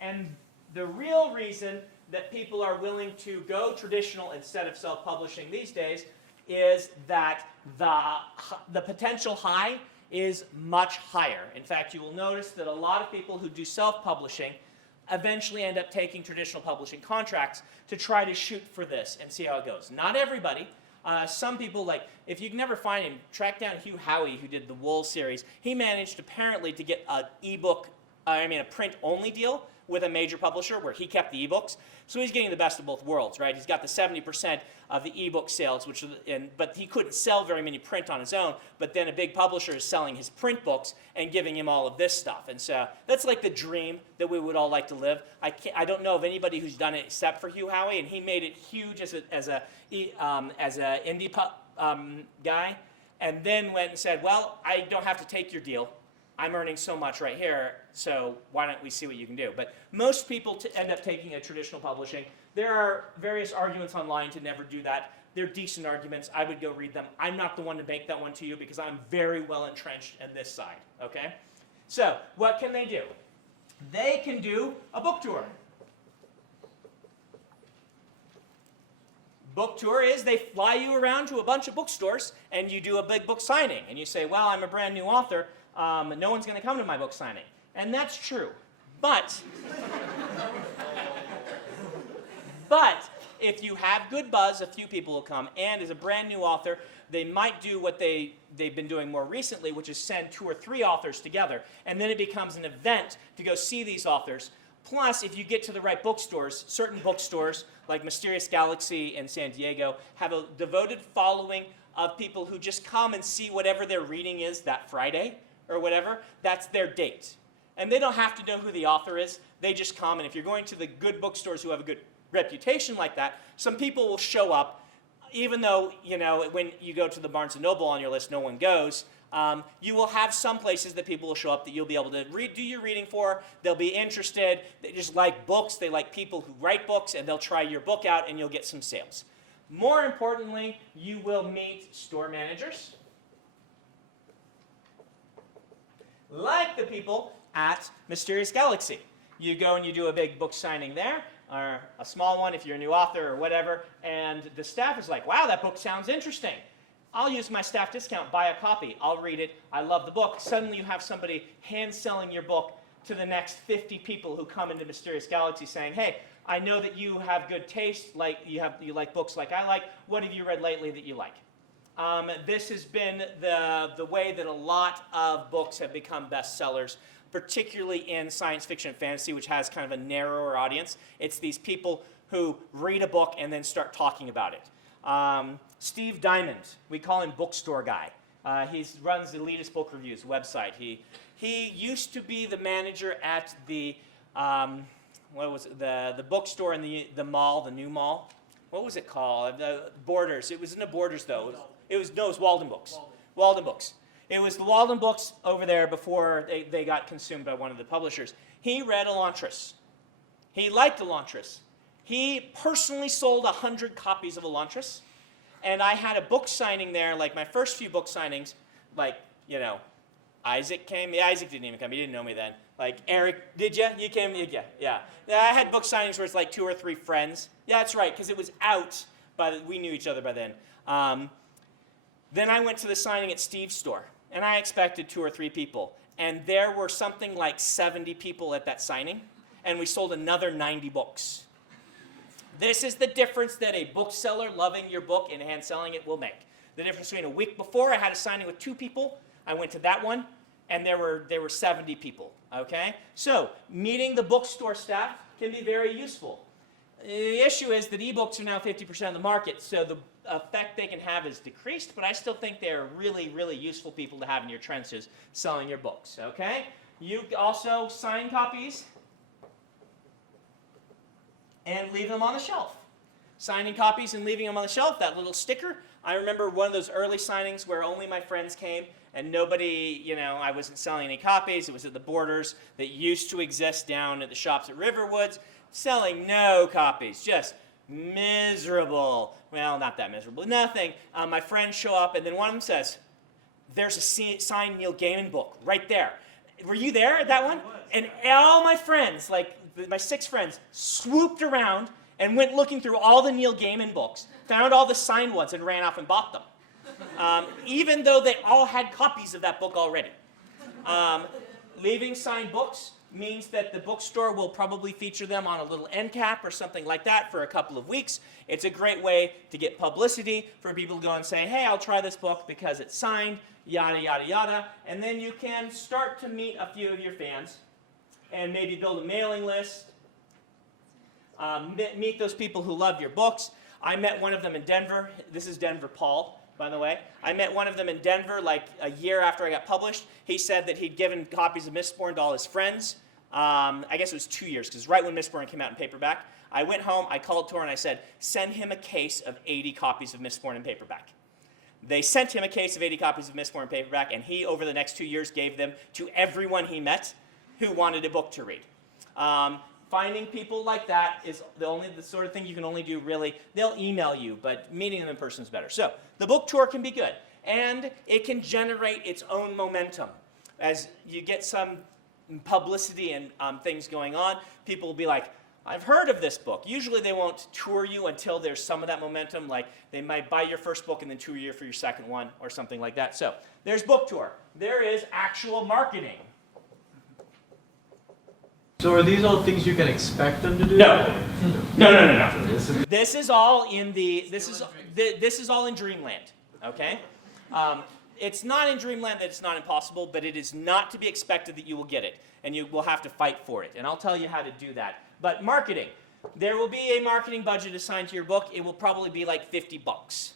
and the real reason that people are willing to go traditional instead of self-publishing these days is that the potential high is much higher. In fact, you will notice that a lot of people who do self-publishing eventually end up taking traditional publishing contracts to try to shoot for this and see how it goes. Not everybody. Some people, like, if you can never find him, track down Hugh Howey, who did the Wool series. He managed apparently to get a print-only deal with a major publisher where he kept the ebooks. So he's getting the best of both worlds, right? He's got the 70% of the ebook sales, but he couldn't sell very many print on his own, but then a big publisher is selling his print books and giving him all of this stuff. And so that's like the dream that we would all like to live. I don't know of anybody who's done it except for Hugh Howey, and he made it huge as a indie guy, and then went and said, well, I don't have to take your deal. I'm earning so much right here, so why don't we see what you can do? But most people end up taking a traditional publishing. There are various arguments online to never do that. They're decent arguments. I would go read them. I'm not the one to make that one to you because I'm very well entrenched in this side, okay? So what can they do? They can do a book tour. Book tour is they fly you around to a bunch of bookstores and you do a big book signing. And you say, well, I'm a brand new author. No one's going to come to my book signing. And that's true. But if you have good buzz, a few people will come. And as a brand new author, they might do what they've been doing more recently, which is send 2 or 3 authors together. And then it becomes an event to go see these authors. Plus, if you get to the right bookstores, certain bookstores, like Mysterious Galaxy in San Diego, have a devoted following of people who just come and see whatever their reading is that Friday or whatever. That's their date. And they don't have to know who the author is. They just come, and if you're going to the good bookstores who have a good reputation like that, some people will show up, even though, when you go to the Barnes & Noble on your list, no one goes. You will have some places that people will show up that you'll be able to do your reading for. They'll be interested. They just like books. They like people who write books, and they'll try your book out, and you'll get some sales. More importantly, you will meet store managers, like the people at Mysterious Galaxy. You go and you do a big book signing there, or a small one if you're a new author or whatever, and the staff is like, wow, that book sounds interesting. I'll use my staff discount, buy a copy. I'll read it. I love the book. Suddenly you have somebody hand selling your book to the next 50 people who come into Mysterious Galaxy saying, hey, I know that you have good taste, like you like books like I like. What have you read lately that you like? This has been the way that a lot of books have become bestsellers, particularly in science fiction and fantasy, which has kind of a narrower audience. It's these people who read a book and then start talking about it. Steve Diamond, we call him Bookstore Guy. He runs the Elitist Book Reviews website. He used to be the manager at the what was it? The bookstore in the mall, the new mall. What was it called? The Borders. It was in the Borders though. It was Walden Books. Walden Books. It was the Walden Books over there before they got consumed by one of the publishers. He read Elantris. He liked Elantris. He personally sold 100 copies of Elantris. And I had a book signing there, like my first few book signings, like, you know, Isaac came. Yeah, Isaac didn't even come. He didn't know me then. Like, Eric, did you? You came? Yeah. I had book signings where it's like 2 or 3 friends. Yeah, that's right, because it was out. We knew each other by then. Then I went to the signing at Steve's store, and I expected 2 or 3 people. And there were something like 70 people at that signing, and we sold another 90 books. This is the difference that a bookseller loving your book and hand selling it will make. The difference between a week before, I had a signing with 2 people. I went to that one, and there were 70 people. Okay? So, meeting the bookstore staff can be very useful. The issue is that ebooks are now 50% of the market, so the effect they can have is decreased, but I still think they're really, really useful people to have in your trenches selling your books. Okay? You also sign copies and leave them on the shelf. Signing copies and leaving them on the shelf, that little sticker. I remember one of those early signings where only my friends came and nobody, you know, I wasn't selling any copies. It was at the Borders that used to exist down at the shops at Riverwoods, selling no copies, just miserable. Well, not that miserable, nothing. My friends show up and then one of them says, there's a signed Neil Gaiman book right there. Were you there at that one? And all my friends, like my 6 friends, swooped around and went looking through all the Neil Gaiman books, found all the signed ones, and ran off and bought them. Even though they all had copies of that book already. Leaving signed books means that the bookstore will probably feature them on a little end cap or something like that for a couple of weeks. It's a great way to get publicity for people to go and say, hey, I'll try this book because it's signed, yada, yada, yada. And then you can start to meet a few of your fans and maybe build a mailing list. Meet those people who love your books. I met one of them in Denver. This is Denver Paul, by the way. I met one of them in Denver like a year after I got published. He said that he'd given copies of Mistborn to all his friends. I guess it was 2 years, because right when Mistborn came out in paperback, I went home, I called Tor, and I said, send him a case of 80 copies of Mistborn in paperback. They sent him a case of 80 copies of Mistborn in paperback, and he, over the next 2 years, gave them to everyone he met who wanted a book to read. Finding people like that is the sort of thing you can only do really. They'll email you, but meeting them in person is better. So the book tour can be good, and it can generate its own momentum. As you get some publicity and things going on, people will be like, I've heard of this book. Usually they won't tour you until there's some of that momentum, like they might buy your first book and then tour you for your second one or something like that. So there's book tour. There is actual marketing. So are these all things you can expect them to do? No. This is all in this is all in Dreamland. Okay, it's not in Dreamland that it's not impossible, but it is not to be expected that you will get it, and you will have to fight for it. And I'll tell you how to do that. But marketing, there will be a marketing budget assigned to your book. It will probably be like $50.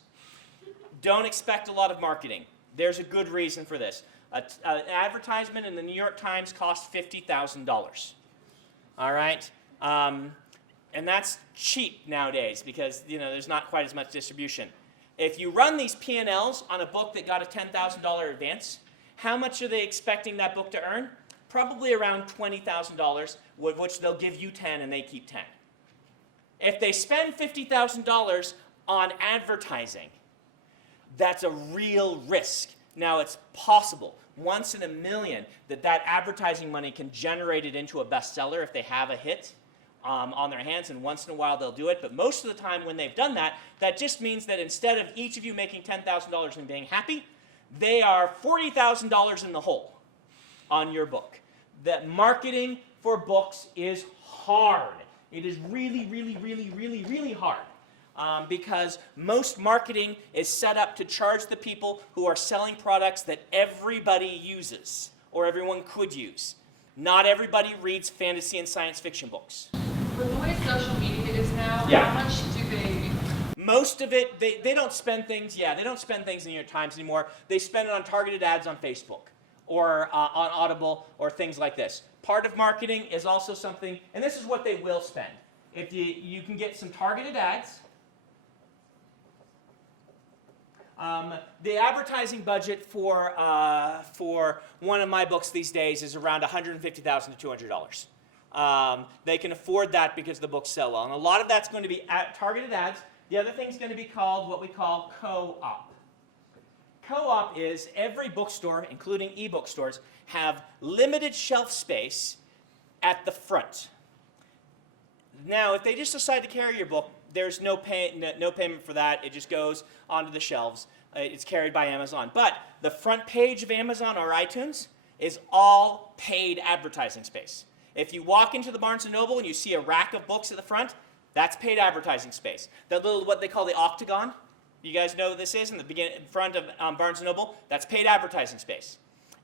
Don't expect a lot of marketing. There's a good reason for this. An advertisement in the New York Times costs $50,000. All right, and that's cheap nowadays because there's not quite as much distribution. If you run these P&Ls on a book that got a $10,000 advance, how much are they expecting that book to earn? Probably around $20,000, which they'll give you 10 and they keep 10. If they spend $50,000 on advertising, that's a real risk. Now it's possible. Once in a million that advertising money can generate it into a bestseller if they have a hit on their hands, and once in a while they'll do it. But most of the time when they've done that, that just means that instead of each of you making $10,000 and being happy, they are $40,000 in the hole on your book. that marketing for books is hard. It is really, really, really, really, really hard. Because most marketing is set up to charge the people who are selling products that everybody uses or everyone could use. Not everybody reads fantasy and science fiction books. With the way social media is now, Yeah. how much do they... Most of it, they don't spend things, they don't spend things in New York Times anymore. They spend it on targeted ads on Facebook or on Audible or things like this. Part of marketing is also something, and this is what they will spend. If you can get some targeted ads. The advertising budget for one of my books these days is around $150,000 to $200. They can afford that because the books sell well. And a lot of that's going to be targeted ads. The other thing is going to be called what we call co-op. Co-op is every bookstore, including e-book stores, have limited shelf space at the front. Now, if they just decide to carry your book, there's no payment for that. It just goes onto the shelves. It's carried by Amazon. But the front page of Amazon or iTunes is all paid advertising space. If you walk into the Barnes & Noble and you see a rack of books at the front, that's paid advertising space. That little, what they call the octagon, you guys know what this is in front of Barnes & Noble? That's paid advertising space.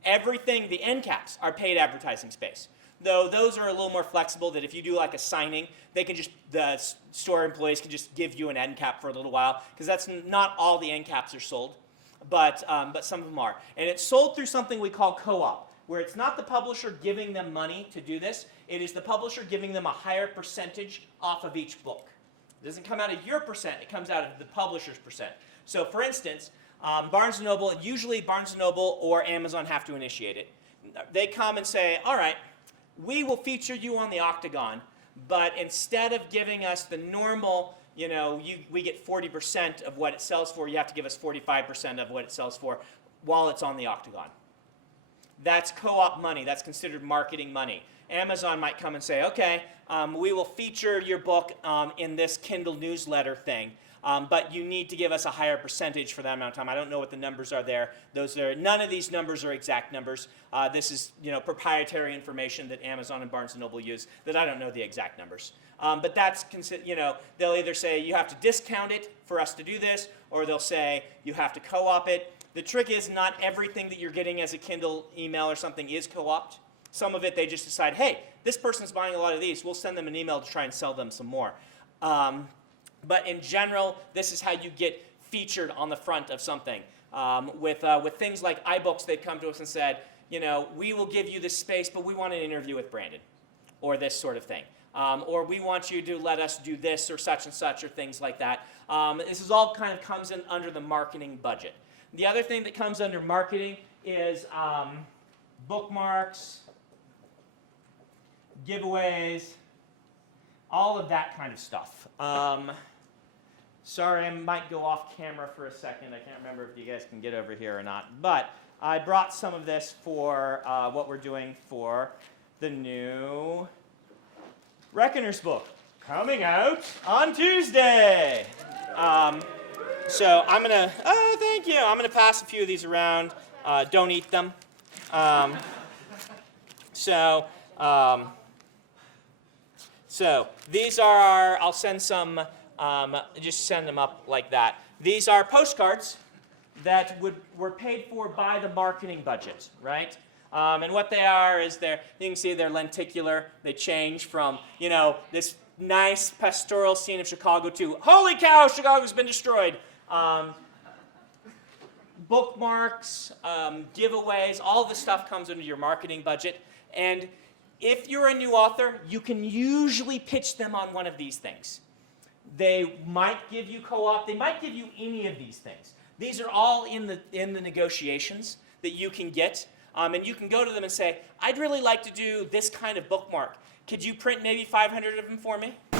Everything, the end caps are paid advertising space. Though those are a little more flexible, that if you do like a signing, they can just, the store employees can just give you an end cap for a little while, because that's not all the end caps are sold, but some of them are. And it's sold through something we call co-op, where it's not the publisher giving them money to do this, it is the publisher giving them a higher percentage off of each book. It doesn't come out of your percent, it comes out of the publisher's percent. So for instance, Barnes & Noble, usually Barnes & Noble or Amazon have to initiate it. They come and say, all right, we will feature you on the octagon, but instead of giving us the normal, we get 40% of what it sells for, you have to give us 45% of what it sells for while it's on the octagon. That's co-op money. That's considered marketing money. Amazon might come and say, okay, we will feature your book in this Kindle newsletter thing, but you need to give us a higher percentage for that amount of time. I don't know what the numbers are there. None of these numbers are exact numbers. This is proprietary information that Amazon and Barnes & Noble use that I don't know the exact numbers. But that's, they'll either say you have to discount it for us to do this, or they'll say you have to co-op it. The trick is not everything that you're getting as a Kindle email or something is co-opted. Some of it they just decide, hey, this person's buying a lot of these. We'll send them an email to try and sell them some more. But in general, this is how you get featured on the front of something. With things like iBooks, they've come to us and said, we will give you this space, but we want an interview with Brandon, or this sort of thing. Or we want you to let us do this or such and such, or things like that. This is all kind of comes in under the marketing budget. The other thing that comes under marketing is bookmarks, giveaways, all of that kind of stuff. Sorry, I might go off camera for a second. I can't remember if you guys can get over here or not. But I brought some of this for what we're doing for the new Reckoner's book, coming out on Tuesday. So I'm going to, thank you. I'm going to pass a few of these around. Don't eat them. So these are our, I'll send some, just send them up like that. These are postcards that were paid for by the marketing budget, right? And what they are is you can see they're lenticular. They change from, this nice pastoral scene of Chicago to, holy cow, Chicago's been destroyed. Bookmarks, giveaways, all this stuff comes under your marketing budget. And if you're a new author, you can usually pitch them on one of these things. They might give you co-op. They might give you any of these things. These are all in the negotiations that you can get. And you can go to them and say, I'd really like to do this kind of bookmark. Could you print maybe 500 of them for me? Do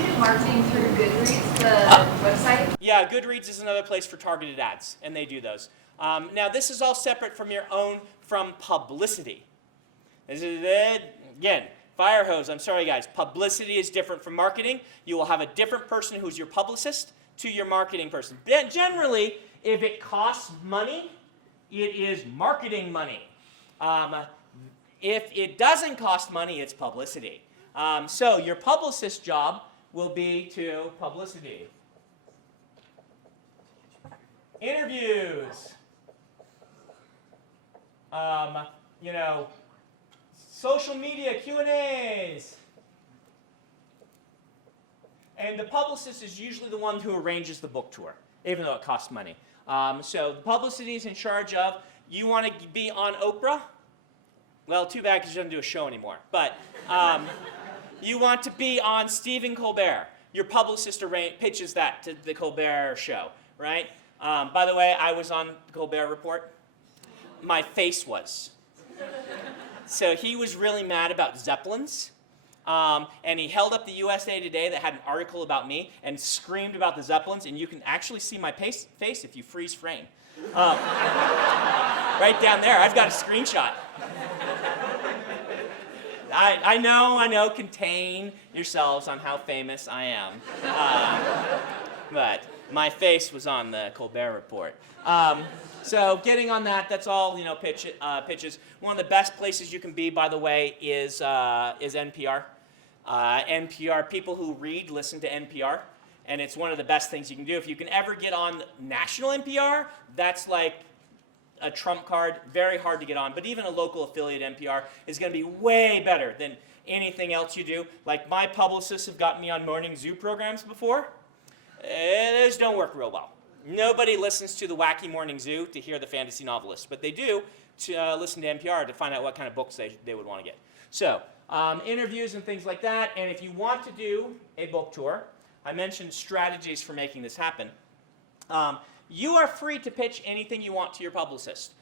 you do marketing through Goodreads, the website? Yeah, Goodreads is another place for targeted ads, and they do those. Now, this is all separate from from publicity. This is it. Again, fire hose. I'm sorry, guys. Publicity is different from marketing. You will have a different person who's your publicist to your marketing person. Generally, if it costs money, it is marketing money. If it doesn't cost money, it's publicity. So your publicist's job will be to publicity. Interviews. Social media Q&As. And the publicist is usually the one who arranges the book tour, even though it costs money. So the publicity is in charge of, you want to be on Oprah? Well, too bad because she doesn't do a show anymore. But you want to be on Stephen Colbert. Your publicist pitches that to the Colbert show, right? By the way, I was on the Colbert Report. My face was. So he was really mad about Zeppelins. And he held up the USA Today that had an article about me and screamed about the Zeppelins, and you can actually see my face if you freeze frame. Right down there, I've got a screenshot. I know, contain yourselves on how famous I am. But my face was on the Colbert Report. So getting on that's all, pitches. One of the best places you can be, by the way, is NPR. NPR, people who read listen to NPR, and it's one of the best things you can do. If you can ever get on national NPR, that's like a trump card, very hard to get on. But even a local affiliate NPR is going to be way better than anything else you do. Like my publicists have gotten me on morning zoo programs before. Those don't work real well. Nobody listens to the Wacky Morning Zoo to hear the fantasy novelists, but they do to listen to NPR to find out what kind of books they would want to get. So interviews and things like that, and if you want to do a book tour, I mentioned strategies for making this happen. You are free to pitch anything you want to your publicist.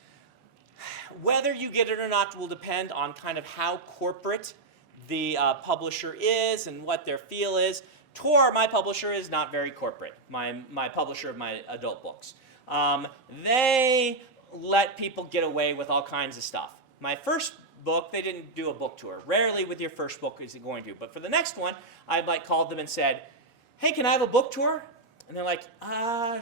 Whether you get it or not will depend on kind of how corporate the publisher is and what their feel is. Tor, my publisher, is not very corporate, my publisher of my adult books. They let people get away with all kinds of stuff. My first book, they didn't do a book tour. Rarely with your first book is it going to. But for the next one, I called them and said, hey, can I have a book tour? And they're like,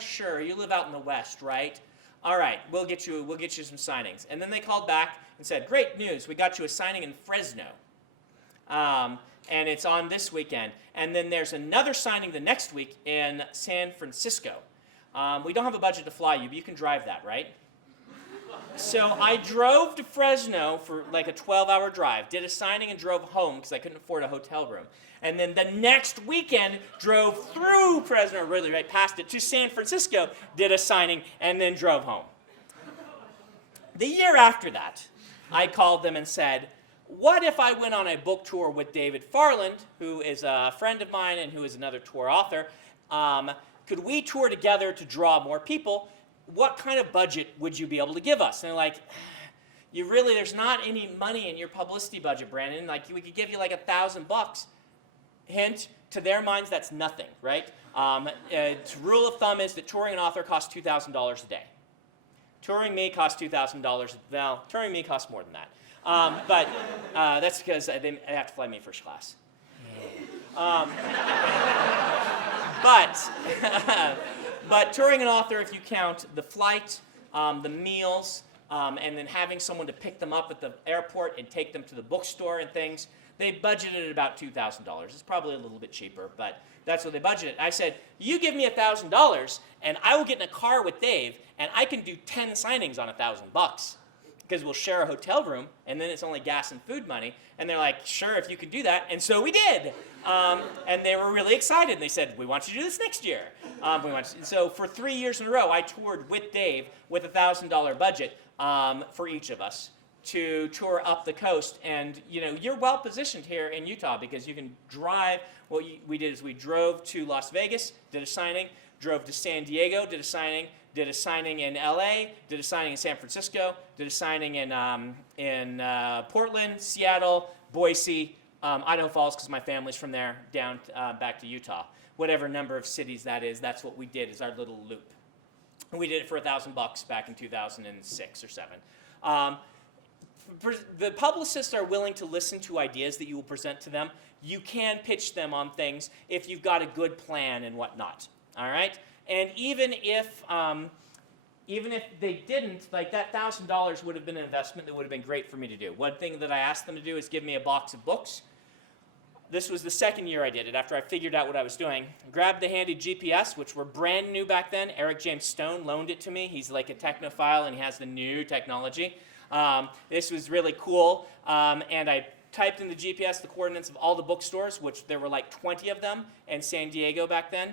sure, you live out in the West, right? All right, we'll get you some signings. And then they called back and said, great news, we got you a signing in Fresno. And it's on this weekend. And then there's another signing the next week in San Francisco. We don't have a budget to fly you, but you can drive that, right? So I drove to Fresno for like a 12-hour drive, did a signing and drove home because I couldn't afford a hotel room. And then the next weekend, drove through Fresno, really right past it, to San Francisco, did a signing, and then drove home. The year after that, I called them and said, what if I went on a book tour with David Farland, who is a friend of mine and who is another tour author? Could we tour together to draw more people? What kind of budget would you be able to give us? And they're like, there's not any money in your publicity budget, Brandon. Like, we could give you like $1,000. Hint, to their minds, that's nothing, right? Rule of thumb is that touring an author costs $2,000 a day. Touring me costs $2,000. Well, touring me costs more than that. But that's because they have to fly me first class. But touring an author, if you count the flight, the meals, and then having someone to pick them up at the airport and take them to the bookstore and things, they budgeted about $2,000. It's probably a little bit cheaper, but that's what they budgeted. I said, you give me $1,000, and I will get in a car with Dave, and I can do 10 signings on $1,000 because we'll share a hotel room, and then it's only gas and food money. And they're like, sure, if you could do that. And so we did. And they were really excited. And they said, we want you to do this next year. So for 3 years in a row, I toured with Dave with a $1,000 budget for each of us to tour up the coast. And you're well positioned here in Utah because you can drive. What we did is we drove to Las Vegas, did a signing, drove to San Diego, did a signing in LA, did a signing in San Francisco, did a signing in Portland, Seattle, Boise, Idaho Falls, because my family's from there, down back to Utah. Whatever number of cities that is, that's what we did, is our little loop. And we did it for $1,000 back in 2006 or 7. The publicists are willing to listen to ideas that you will present to them. You can pitch them on things if you've got a good plan and whatnot. All right? And even if even if they didn't, like that $1,000 would have been an investment that would have been great for me to do. One thing that I asked them to do is give me a box of books. This was the second year I did it, after I figured out what I was doing. Grabbed the handy GPS, which were brand new back then. Eric James Stone loaned it to me. He's like a technophile, and he has the new technology. This was really cool, and I typed in the GPS the coordinates of all the bookstores, which there were like 20 of them in San Diego back then.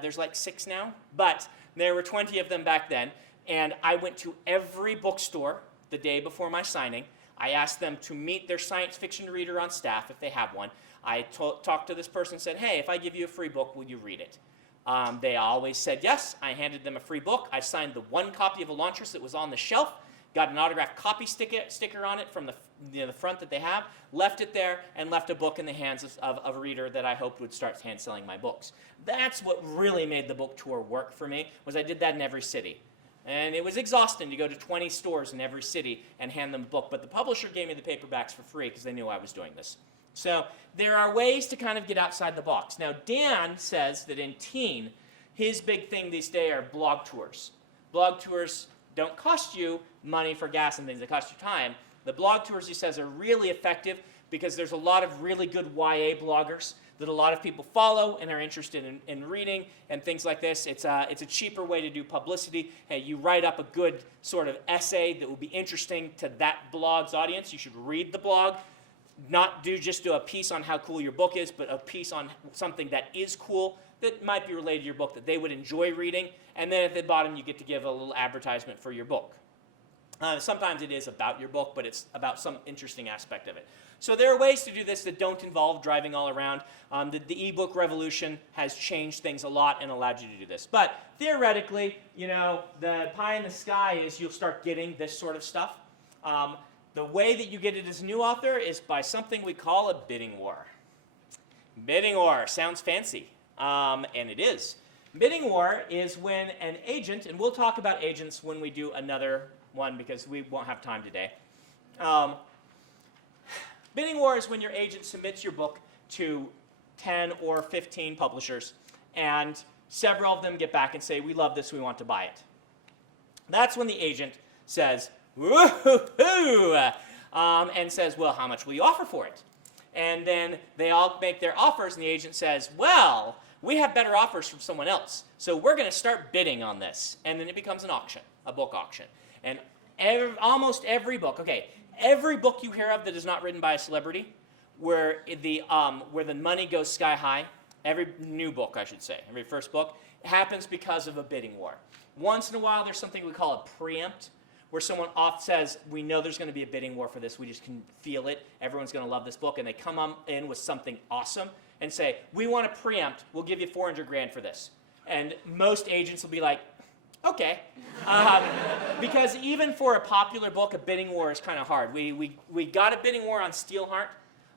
There's like 6 now, but there were 20 of them back then, and I went to every bookstore the day before my signing. I asked them to meet their science fiction reader on staff if they have one. I talked to this person and said, hey, if I give you a free book, will you read it? They always said yes. I handed them a free book. I signed the one copy of Elantris that was on the shelf, got an autographed copy sticker on it from the front that they have, left it there, and left a book in the hands of a reader that I hoped would start hand-selling my books. That's what really made the book tour work for me, was I did that in every city. And it was exhausting to go to 20 stores in every city and hand them a book, but the publisher gave me the paperbacks for free because they knew I was doing this. So there are ways to kind of get outside the box. Now, Dan says that in teen, his big thing these days are blog tours. Blog tours don't cost you money for gas and things, they cost you time. The blog tours, he says, are really effective because there's a lot of really good YA bloggers that a lot of people follow and are interested in reading and things like this. It's a cheaper way to do publicity. Hey, you write up a good sort of essay that will be interesting to that blog's audience. You should read the blog. Not just do a piece on how cool your book is, but a piece on something that is cool that might be related to your book that they would enjoy reading. And then at the bottom, you get to give a little advertisement for your book. Sometimes it is about your book, but it's about some interesting aspect of it. So there are ways to do this that don't involve driving all around. The ebook revolution has changed things a lot and allowed you to do this. But theoretically, you know, the pie in the sky is you'll start getting this sort of stuff. The way that you get it as a new author is by something we call a bidding war. Bidding war sounds fancy, and it is. Bidding war is when an agent, and we'll talk about agents when we do another one because we won't have time today. Bidding war is when your agent submits your book to 10 or 15 publishers, and several of them get back and say, we love this, we want to buy it. That's when the agent says, woohoo, and says, well, how much will you offer for it? And then they all make their offers, and the agent says, well, we have better offers from someone else, so we're going to start bidding on this. And then it becomes an auction, a book auction. And almost every book, every book you hear of that is not written by a celebrity, where the money goes sky high, every new book, I should say, every first book, happens because of a bidding war. Once in a while, there's something we call a preempt, where someone says, we know there's going to be a bidding war for this, we just can feel it, everyone's going to love this book, and they come in with something awesome and say, we want to preempt, we'll give you $400,000 for this. And most agents will be like, okay. Because even for a popular book, a bidding war is kind of hard. We got a bidding war on Steelheart,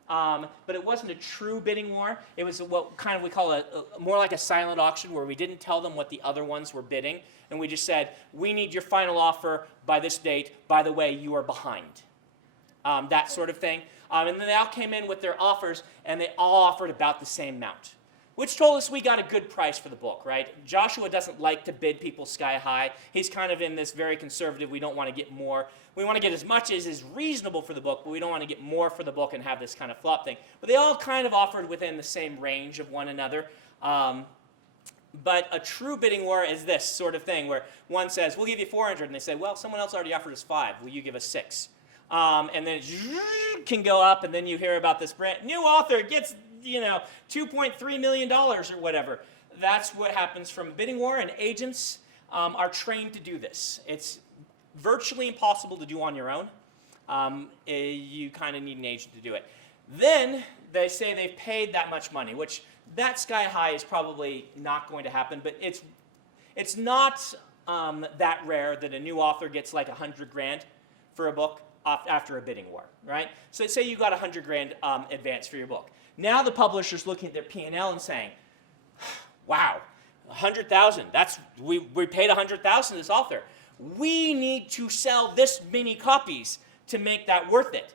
but it wasn't a true bidding war. It was what kind of we call more like a silent auction, where we didn't tell them what the other ones were bidding, and we just said, we need your final offer by this date. By the way, you are behind. That sort of thing. And then they all came in with their offers, and they all offered about the same amount, which told us we got a good price for the book, right? Joshua doesn't like to bid people sky high. He's kind of in this very conservative, we don't want to get more. We want to get as much as is reasonable for the book, but we don't want to get more for the book and have this kind of flop thing. But they all kind of offered within the same range of one another. But a true bidding war is this sort of thing, where one says, we'll give you 400, and they say, well, someone else already offered us 5. Will you give us 6? And then it can go up, and then you hear about this brand new author gets, $2.3 million or whatever. That's what happens from a bidding war, and agents are trained to do this. It's virtually impossible to do on your own. You kind of need an agent to do it. Then they say they've paid that much money, which that sky high is probably not going to happen, but it's not that rare that a new author gets like $100,000 for a book after a bidding war, right? So say you got $100,000 advance for your book. Now the publisher's looking at their P&L and saying, wow, $100,000, we paid $100,000 to this author. We need to sell this many copies to make that worth it.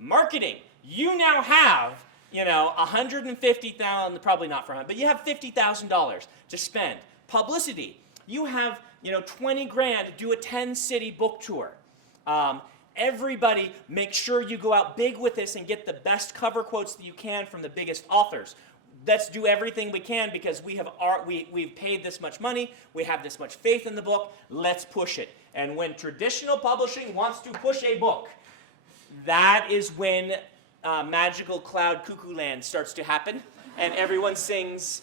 Marketing, you now have, $150,000, probably not for $100,000, but you have $50,000 to spend. Publicity, You have, 20 grand, do a 10-city book tour. Everybody, make sure you go out big with this and get the best cover quotes that you can from the biggest authors. Let's do everything we can because we've paid this much money, we have this much faith in the book, let's push it. And when traditional publishing wants to push a book, that is when magical cloud cuckoo land starts to happen, and everyone sings,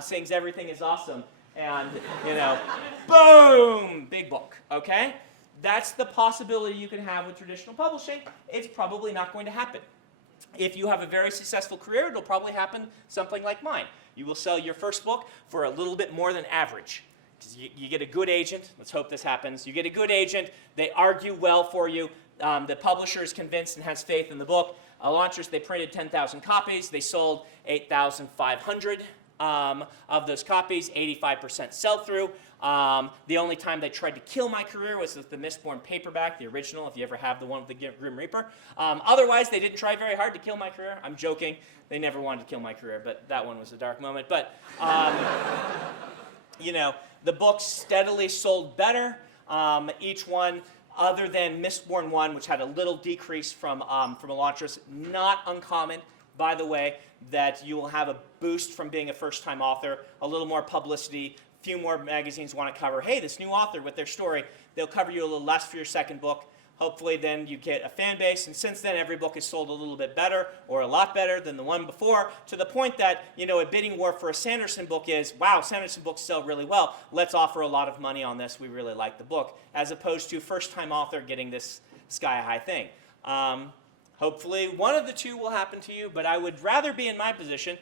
sings everything is awesome, and, boom, big book, okay? That's the possibility you can have with traditional publishing. It's probably not going to happen. If you have a very successful career, it'll probably happen something like mine. You will sell your first book for a little bit more than average. You get a good agent. Let's hope this happens. You get a good agent. They argue well for you. The publisher is convinced and has faith in the book. Launchers, they printed 10,000 copies. They sold 8,500 of those copies, 85% sell-through. The only time they tried to kill my career was with the Mistborn paperback, the original, if you ever have the one with the Grim Reaper. Otherwise, they didn't try very hard to kill my career. I'm joking. They never wanted to kill my career, but that one was a dark moment. But, the books steadily sold better. Each one, other than Mistborn 1, which had a little decrease from a launchers, not uncommon, by the way, that you will have a boost from being a first-time author, a little more publicity, few more magazines want to cover, hey, this new author with their story, they'll cover you a little less for your second book. Hopefully then you get a fan base, and since then every book is sold a little bit better or a lot better than the one before, to the point that, a bidding war for a Sanderson book is, wow, Sanderson books sell really well, let's offer a lot of money on this, we really like the book, as opposed to first-time author getting this sky-high thing. Hopefully one of the two will happen to you, but I would rather be in my position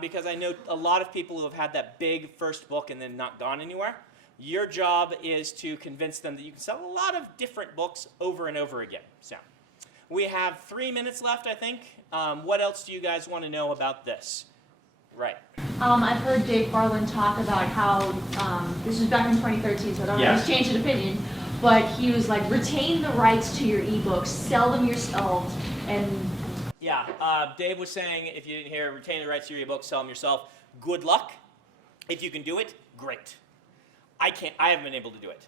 because I know a lot of people who have had that big first book and then not gone anywhere. Your job is to convince them that you can sell a lot of different books over and over again. So we have 3 minutes left, I think. What else do you guys want to know about this? Right. I've heard Dave Baldwin talk about how, this was back in 2013, so I don't know if he's changed his opinion, but he was like, retain the rights to your ebooks, sell them yourself, and... Yeah, Dave was saying, if you didn't hear, retain the rights to your ebooks, sell them yourself. Good luck. If you can do it, great. I haven't been able to do it.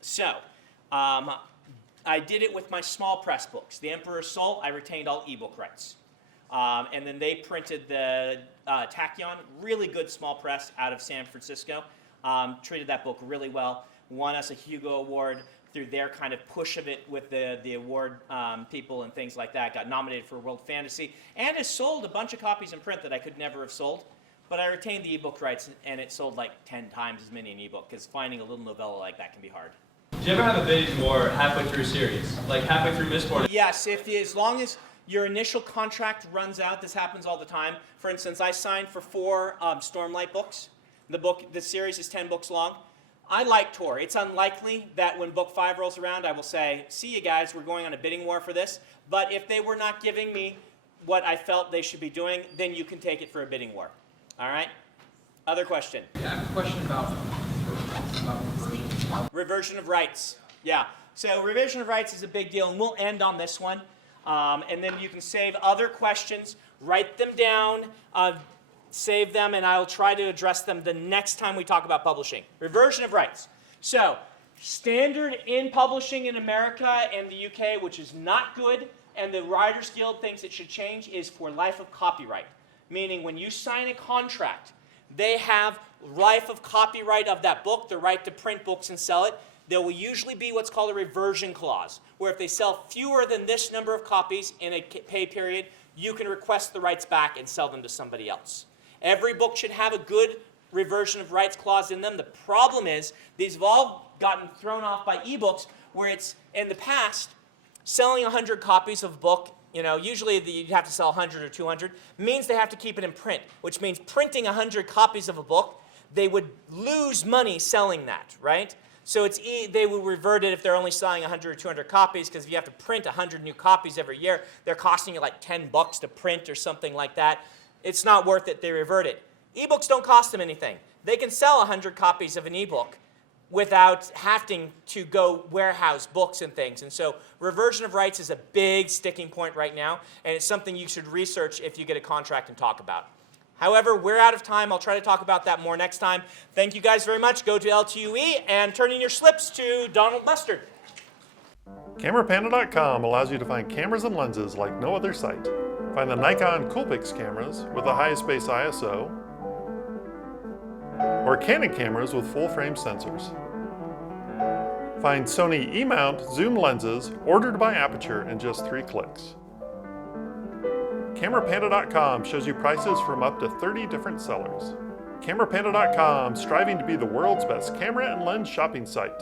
So, I did it with my small press books. The Emperor's Soul, I retained all ebook rights. And then they printed the Tachyon, really good small press out of San Francisco. Treated that book really well. Won us a Hugo Award through their kind of push of it with the award people and things like that. Got nominated for World Fantasy and has sold a bunch of copies in print that I could never have sold. But I retained the ebook rights, and it sold like 10 times as many in ebook, because finding a little novella like that can be hard. Did you ever have a bidding war halfway through a series? Like halfway through Mistborn? Yes, as long as your initial contract runs out, this happens all the time. For instance, I signed for 4 Stormlight books. The series is 10 books long. I like Tor. It's unlikely that when book 5 rolls around, I will say, see you guys, we're going on a bidding war for this. But if they were not giving me what I felt they should be doing, then you can take it for a bidding war. All right? Other question? Yeah, I have a question about reversion of rights. Yeah. So reversion of rights is a big deal, and we'll end on this one. And then you can save other questions, write them down, save them, and I'll try to address them the next time we talk about publishing. Reversion of rights. So standard in publishing in America and the UK, which is not good, and the Writers Guild thinks it should change, is for life of copyright. Meaning when you sign a contract, they have life of copyright of that book, the right to print books and sell it. There will usually be what's called a reversion clause, where if they sell fewer than this number of copies in a pay period, you can request the rights back and sell them to somebody else. Every book should have a good reversion of rights clause in them. The problem is these have all gotten thrown off by ebooks, where it's in the past selling 100 copies of a book. Usually you'd have to sell 100 or 200, means they have to keep it in print, which means printing 100 copies of a book, they would lose money selling that, right? So they will revert it if they're only selling 100 or 200 copies, because if you have to print 100 new copies every year, they're costing you like $10 to print or something like that. It's not worth it, they revert it. Ebooks don't cost them anything. They can sell 100 copies of an ebook without having to go warehouse books and things. And so reversion of rights is a big sticking point right now, and it's something you should research if you get a contract and talk about. However, we're out of time. I'll try to talk about that more next time. Thank you guys very much. Go to LTUE and turn in your slips to Donald Lester. CameraPanda.com allows you to find cameras and lenses like no other site. Find the Nikon Coolpix cameras with the highest base ISO, or Canon cameras with full-frame sensors. Find Sony E-mount zoom lenses ordered by Aperture in just 3 clicks. CameraPanda.com shows you prices from up to 30 different sellers. CameraPanda.com, striving to be the world's best camera and lens shopping site.